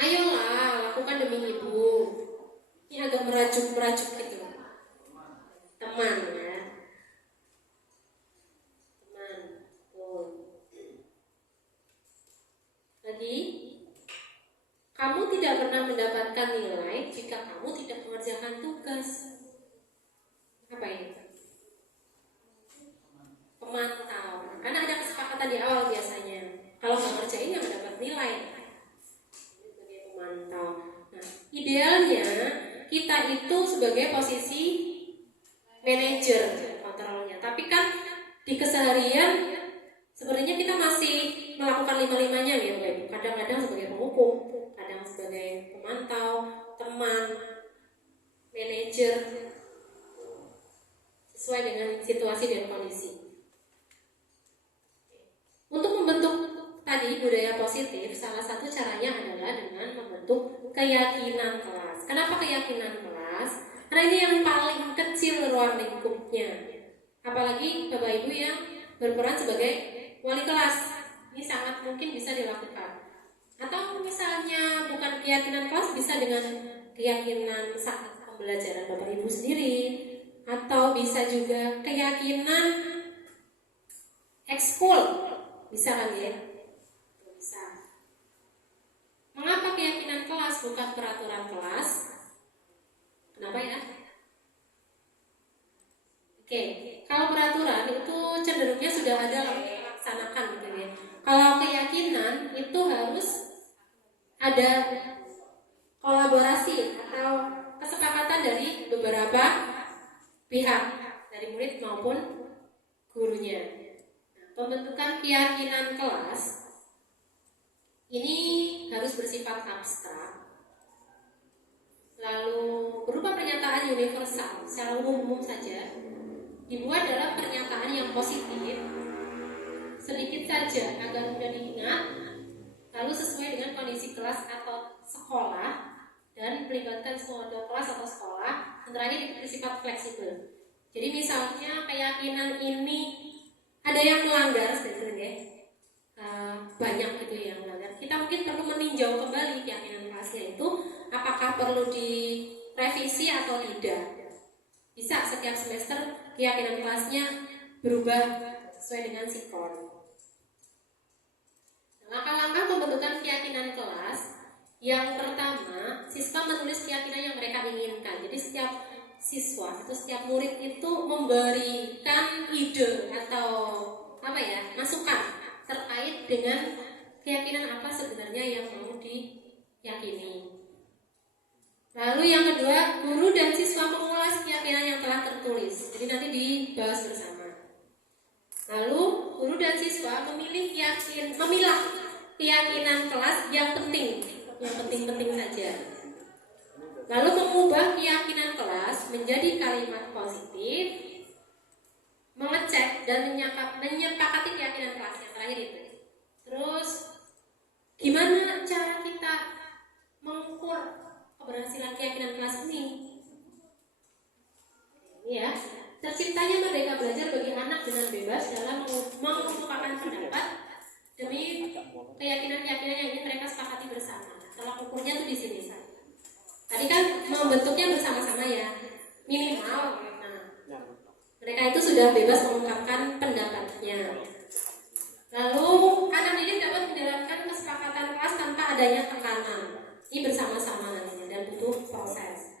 ayolah lakukan demi ibu. Ini agak merajuk gitu. Teman ya. Teman. Tuh. Lagi, kamu tidak pernah mendapatkan nilai jika kamu tidak mengerjakan tugas. Apa ini? Pemantau. Karena ada kesepakatan di awal biasanya. Kalau nggak ngerjain yang dapat nilai. Sebagai pemantau. Nah, idealnya kita itu sebagai posisi manajer kontrolnya. Tapi kan di keseharian sebenarnya kita masih melakukan lima-limanya ya, kadang-kadang sebagai penghukum, kadang sebagai pemantau, teman, manajer, sesuai dengan situasi dan kondisi. Untuk membentuk tadi budaya positif, salah satu caranya adalah dengan membentuk keyakinan kelas. Kenapa keyakinan kelas? Karena ini yang paling kecil ruang lingkupnya. Apalagi Bapak Ibu yang berperan sebagai wali kelas, ini sangat mungkin bisa dilakukan. Atau misalnya bukan keyakinan kelas, bisa dengan keyakinan saat pembelajaran Bapak Ibu sendiri, atau bisa juga keyakinan ekskul, bisa kan ya? Bisa. Mengapa keyakinan kelas bukan peraturan kelas? Kenapa ya? Oke, kalau peraturan itu cenderungnya sudah ada dilaksanakan gitu ya. Kalau keyakinan itu harus ada kolaborasi atau kesepakatan dari beberapa pihak, dari murid maupun gurunya. Nah, pembentukan keyakinan kelas ini harus bersifat abstrak Lalu berupa pernyataan universal secara umum saja, dibuat dalam pernyataan yang positif, sedikit saja agar mudah diingat, lalu sesuai dengan kondisi kelas atau sekolah, dan melibatkan semua kelas atau sekolah, dan terakhir bersifat fleksibel. Jadi misalnya keyakinan ini ada yang melanggar sebenarnya, banyak gitu yang melanggar. Kita mungkin perlu meninjau kembali keyakinan kelasnya itu, apakah perlu direvisi atau tidak. Bisa setiap semester keyakinan kelasnya berubah sesuai dengan sikon. Langkah-langkah pembentukan keyakinan kelas. Yang pertama, siswa menulis keyakinan yang mereka inginkan. Jadi setiap siswa atau setiap murid itu memberikan ide atau masukan terkait dengan keyakinan apa sebenarnya yang mau diyakini. Lalu yang kedua, guru dan siswa mengulas keyakinan yang telah tertulis. Jadi nanti dibahas bersama. Lalu guru dan siswa memilah keyakinan kelas yang penting saja. Lalu mengubah keyakinan kelas menjadi kalimat positif, mengecek dan menyepakati keyakinan kelas yang terakhir itu. Terus gimana cara kita mengukur keberhasilan keyakinan kelas ini? Ini ya, terciptanya Merdeka Belajar bagi anak dengan bebas dalam mengemukakan pendapat demi keyakinan-keyakinan yang ingin mereka sepakati bersama. Kalau ukurnya tuh di sini. Tadi kan membentuknya bersama-sama ya, minimal. Mereka itu sudah bebas mengungkapkan pendapatnya. Lalu anak didik dapat menjalankan kesepakatan kelas tanpa adanya tekanan. Ini bersama-sama nantinya dan butuh proses.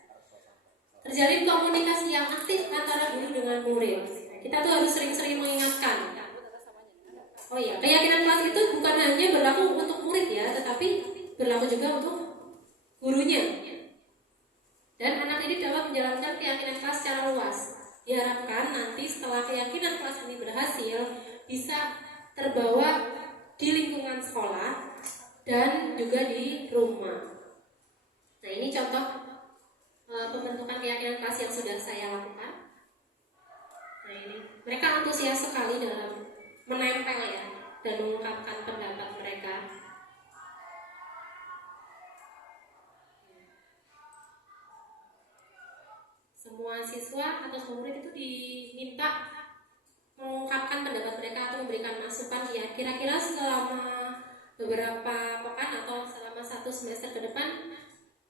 Terjalin komunikasi yang aktif antara guru dengan murid. Kita tuh harus sering-sering mengingatkan. Oh iya, keyakinan kelas itu bukan hanya berlaku untuk murid ya, tetapi berlaku juga untuk gurunya. Dan anak didik dapat menjalankan keyakinan kelas secara luas. Diharapkan nanti setelah keyakinan kelas ini berhasil, bisa terbawa di lingkungan sekolah dan juga di rumah. Nah, ini contoh pembentukan keyakinan kelas yang sudah saya lakukan. Nah, ini mereka antusias sekali dalam menempel ya dan mengungkapkan pendapat mereka. Semua siswa atau semua murid itu diminta mengungkapkan pendapat mereka atau memberikan masukan ya kira-kira selama beberapa pekan atau selama 1 semester ke depan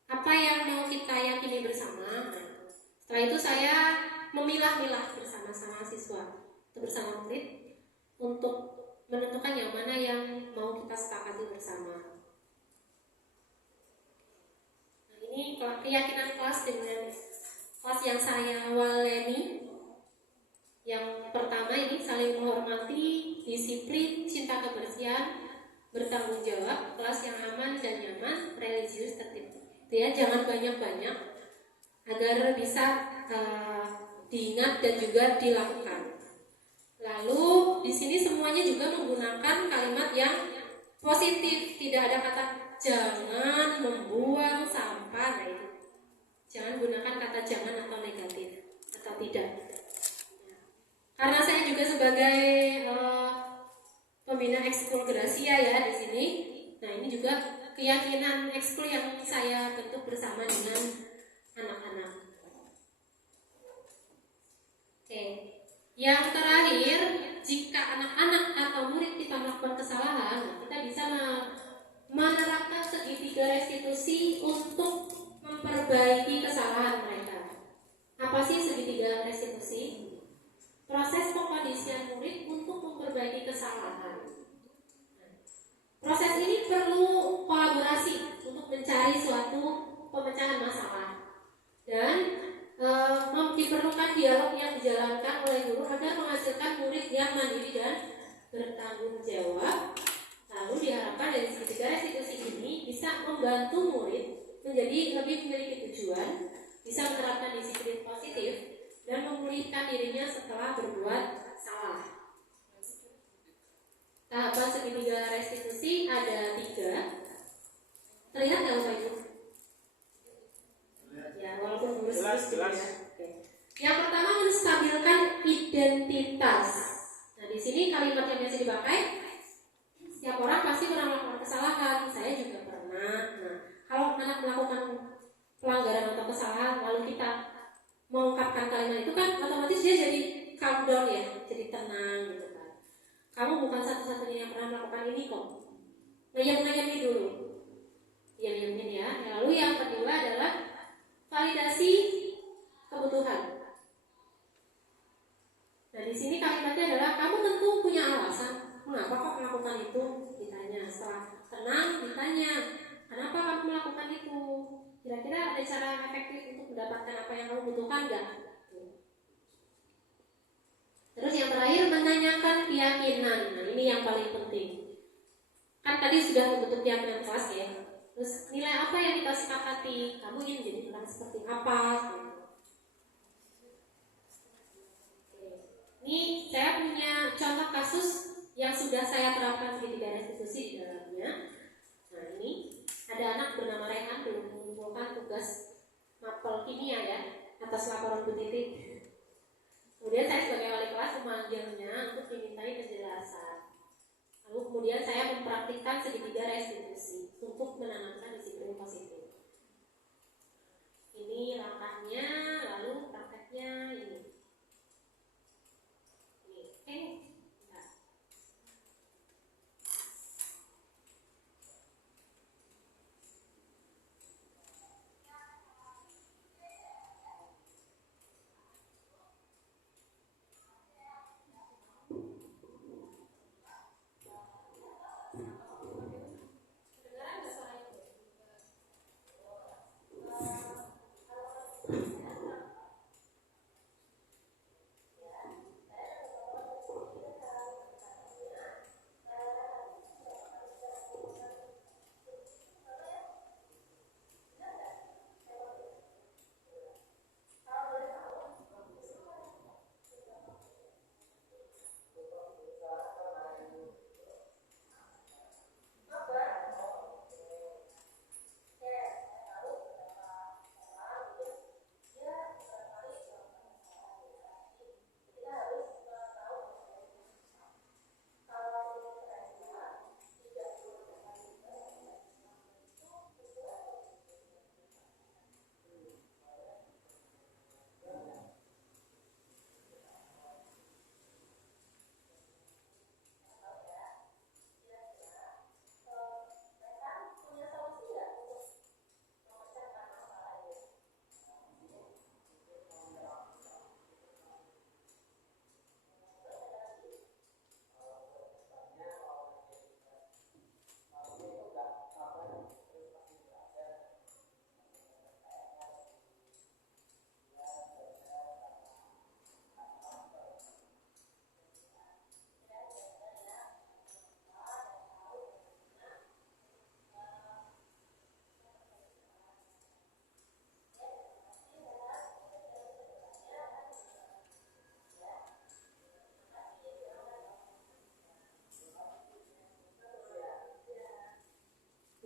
apa yang mau kita yakini bersama. Setelah itu saya memilah-milah bersama-sama siswa atau bersama murid untuk menentukan yang mana yang mau kita sepakati bersama. Nah, ini keyakinan kelas dengan kelas yang saya waleni. Yang pertama ini saling menghormati, disiplin, cinta kebersihan, bertanggung jawab, kelas yang aman dan nyaman, religius, tertib. Ya, jangan banyak-banyak agar bisa diingat dan juga dilakukan. Lalu di sini semuanya juga menggunakan kalimat yang positif, tidak ada kata jangan membuang sampah. Nah, itu jangan gunakan kata jangan atau negatif atau tidak. Karena saya juga sebagai pembina ekskul Gracia ya di sini. Nah, ini juga keyakinan ekskul yang saya bentuk bersama dengan anak-anak. Oke. Yang terakhir, jika anak-anak atau murid kita melakukan kesalahan, kita bisa menerapkan segitiga restitusi untuk memperbaiki kesalahan mereka. Apa sih segitiga restitusi? Proses pengkondisian murid untuk memperbaiki kesalahan. Proses ini perlu kolaborasi untuk mencari suatu pemecahan masalah dan diperlukan dialog yang dijalankan oleh guru agar menghasilkan murid yang mandiri dan bertanggung jawab. Lalu diharapkan dari segitiga restitusi ini bisa membantu murid menjadi lebih memiliki tujuan, bisa menerapkan disiplin positif dan memulihkan dirinya setelah berbuat salah. Tahapan segitiga restitusi ada 3. Terlihat nggak Bapak Ibu? identitas. Nah, di sini kalimat yang biasa dipakai, setiap orang pasti pernah melakukan kesalahan. Saya juga pernah. Nah, kalau anak melakukan pelanggaran atau kesalahan, lalu kita mengungkapkan kalimat itu kan otomatis dia jadi calm down ya, jadi tenang gitu kan. Kamu bukan satu-satunya yang pernah melakukan ini kok. Ngeyem-ngeyemin dulu. Diam-diamin ya. Lalu yang kedua adalah validasi kebutuhan. Nah, di sini kalimatnya adalah kamu tentu punya alasan mengapa kok melakukan itu, ditanya. Setelah tenang ditanya, kenapa kamu melakukan itu? Kira-kira ada cara yang efektif untuk mendapatkan apa yang kamu butuhkan nggak? Terus yang terakhir menanyakan keyakinan. Nah, ini yang paling penting. Kan tadi sudah membentuk keyakinan kelas ya. Terus nilai apa yang kita sepakati? Kamu ingin jadi orang seperti apa? Ini saya punya contoh kasus yang sudah saya terapkan di 3 institusi di dalamnya. Nah, ini ada anak bernama Rehan belum mengumpulkan tugas mapel kimia ya atas laporan Bu Titi. Kemudian saya sebagai wali kelas memanggilnya untuk dimintai penjelasan. Lalu kemudian saya mempraktikkan segitiga restitusi untuk menanamkan disiplin positif. Ini langkahnya, lalu prakteknya ini. Nah.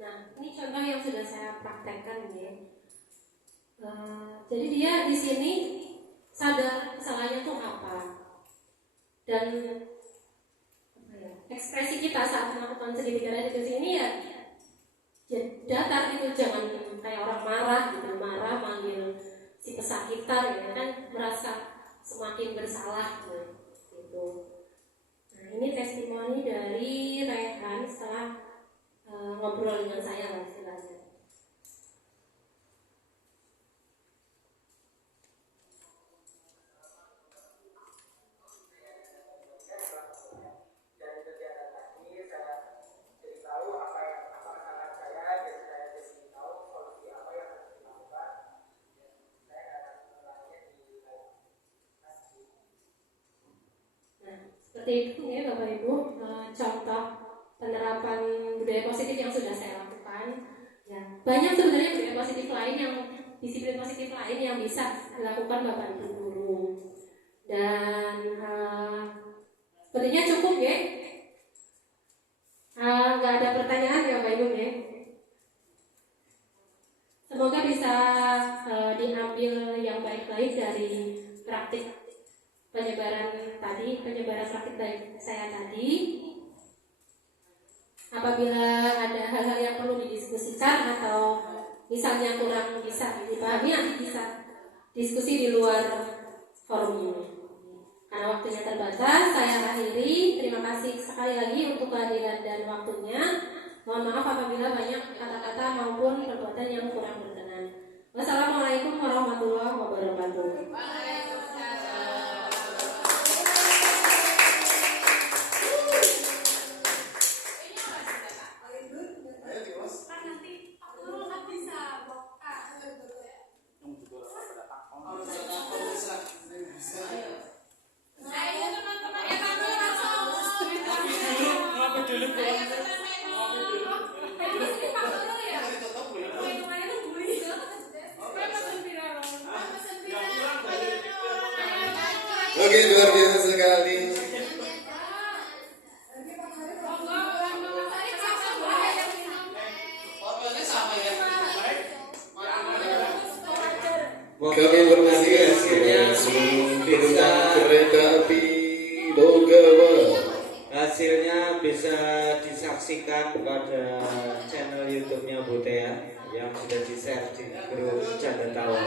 Nah, ini contoh yang sudah saya praktekkan ya. Jadi dia di sini sadar kesalahannya itu apa, dan ekspresi kita saat melakukan segitiga restitusi ini ya datar gitu, jangan kayak orang marah gitu, marah manggil si pesakitan ya kan, merasa semakin bersalah gitu. Nah, ini testimoni dari Rehan setelah ngobrol dengan saya lah istilahnya. Seperti itu ya Bapak Ibu, contoh penerapan budaya positif yang sudah saya lakukan. Ya, banyak sebenarnya budaya positif lain yang disiplin positif lain yang bisa dilakukan Bapak Ibu guru. Dan sepertinya cukup ya. Nggak ada pertanyaan ya Bapak Ibu ya. Semoga bisa diambil yang baik-baik dari praktik penyebaran penyebaran praktik baik saya tadi. Apabila ada hal-hal yang perlu didiskusikan atau misalnya kurang bisa dipahami, nanti bisa diskusi di luar forum ini. Karena waktunya terbatas, saya akhiri. Terima kasih sekali lagi untuk kehadiran dan waktunya. Mohon maaf apabila banyak kata-kata maupun perbuatan yang kurang berkenan. Wassalamualaikum warahmatullahi wabarakatuh. Oke, luar biasa sekali. Kami hormati hasilnya bintang kereta api Dogawa. Hasilnya bisa disaksikan pada channel YouTube-nya Butea yang sudah di-share di grup Canda Tawa.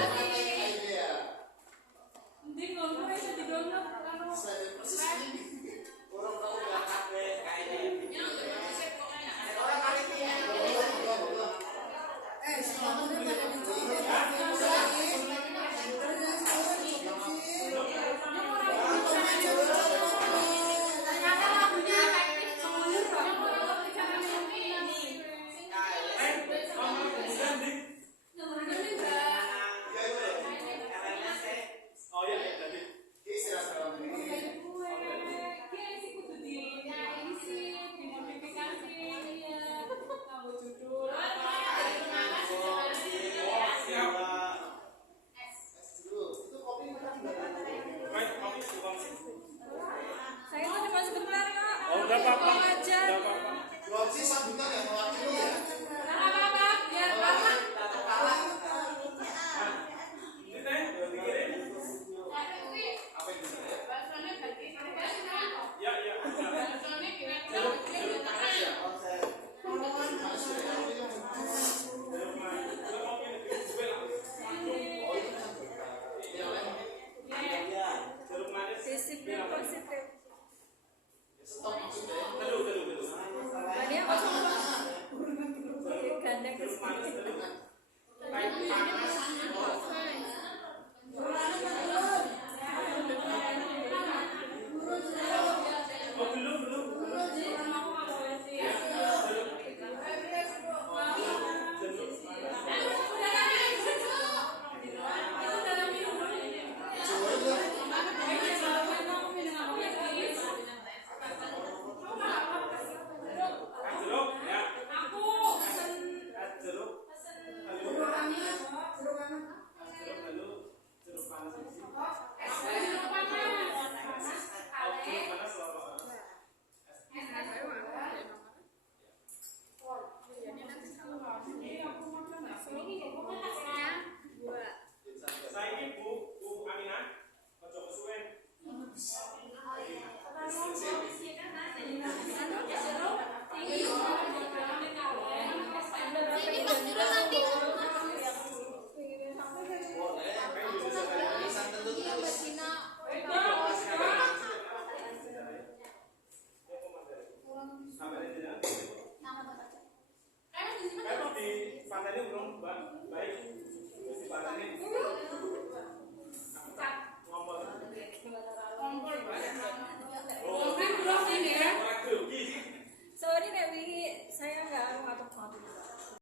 Gandeng ke sini.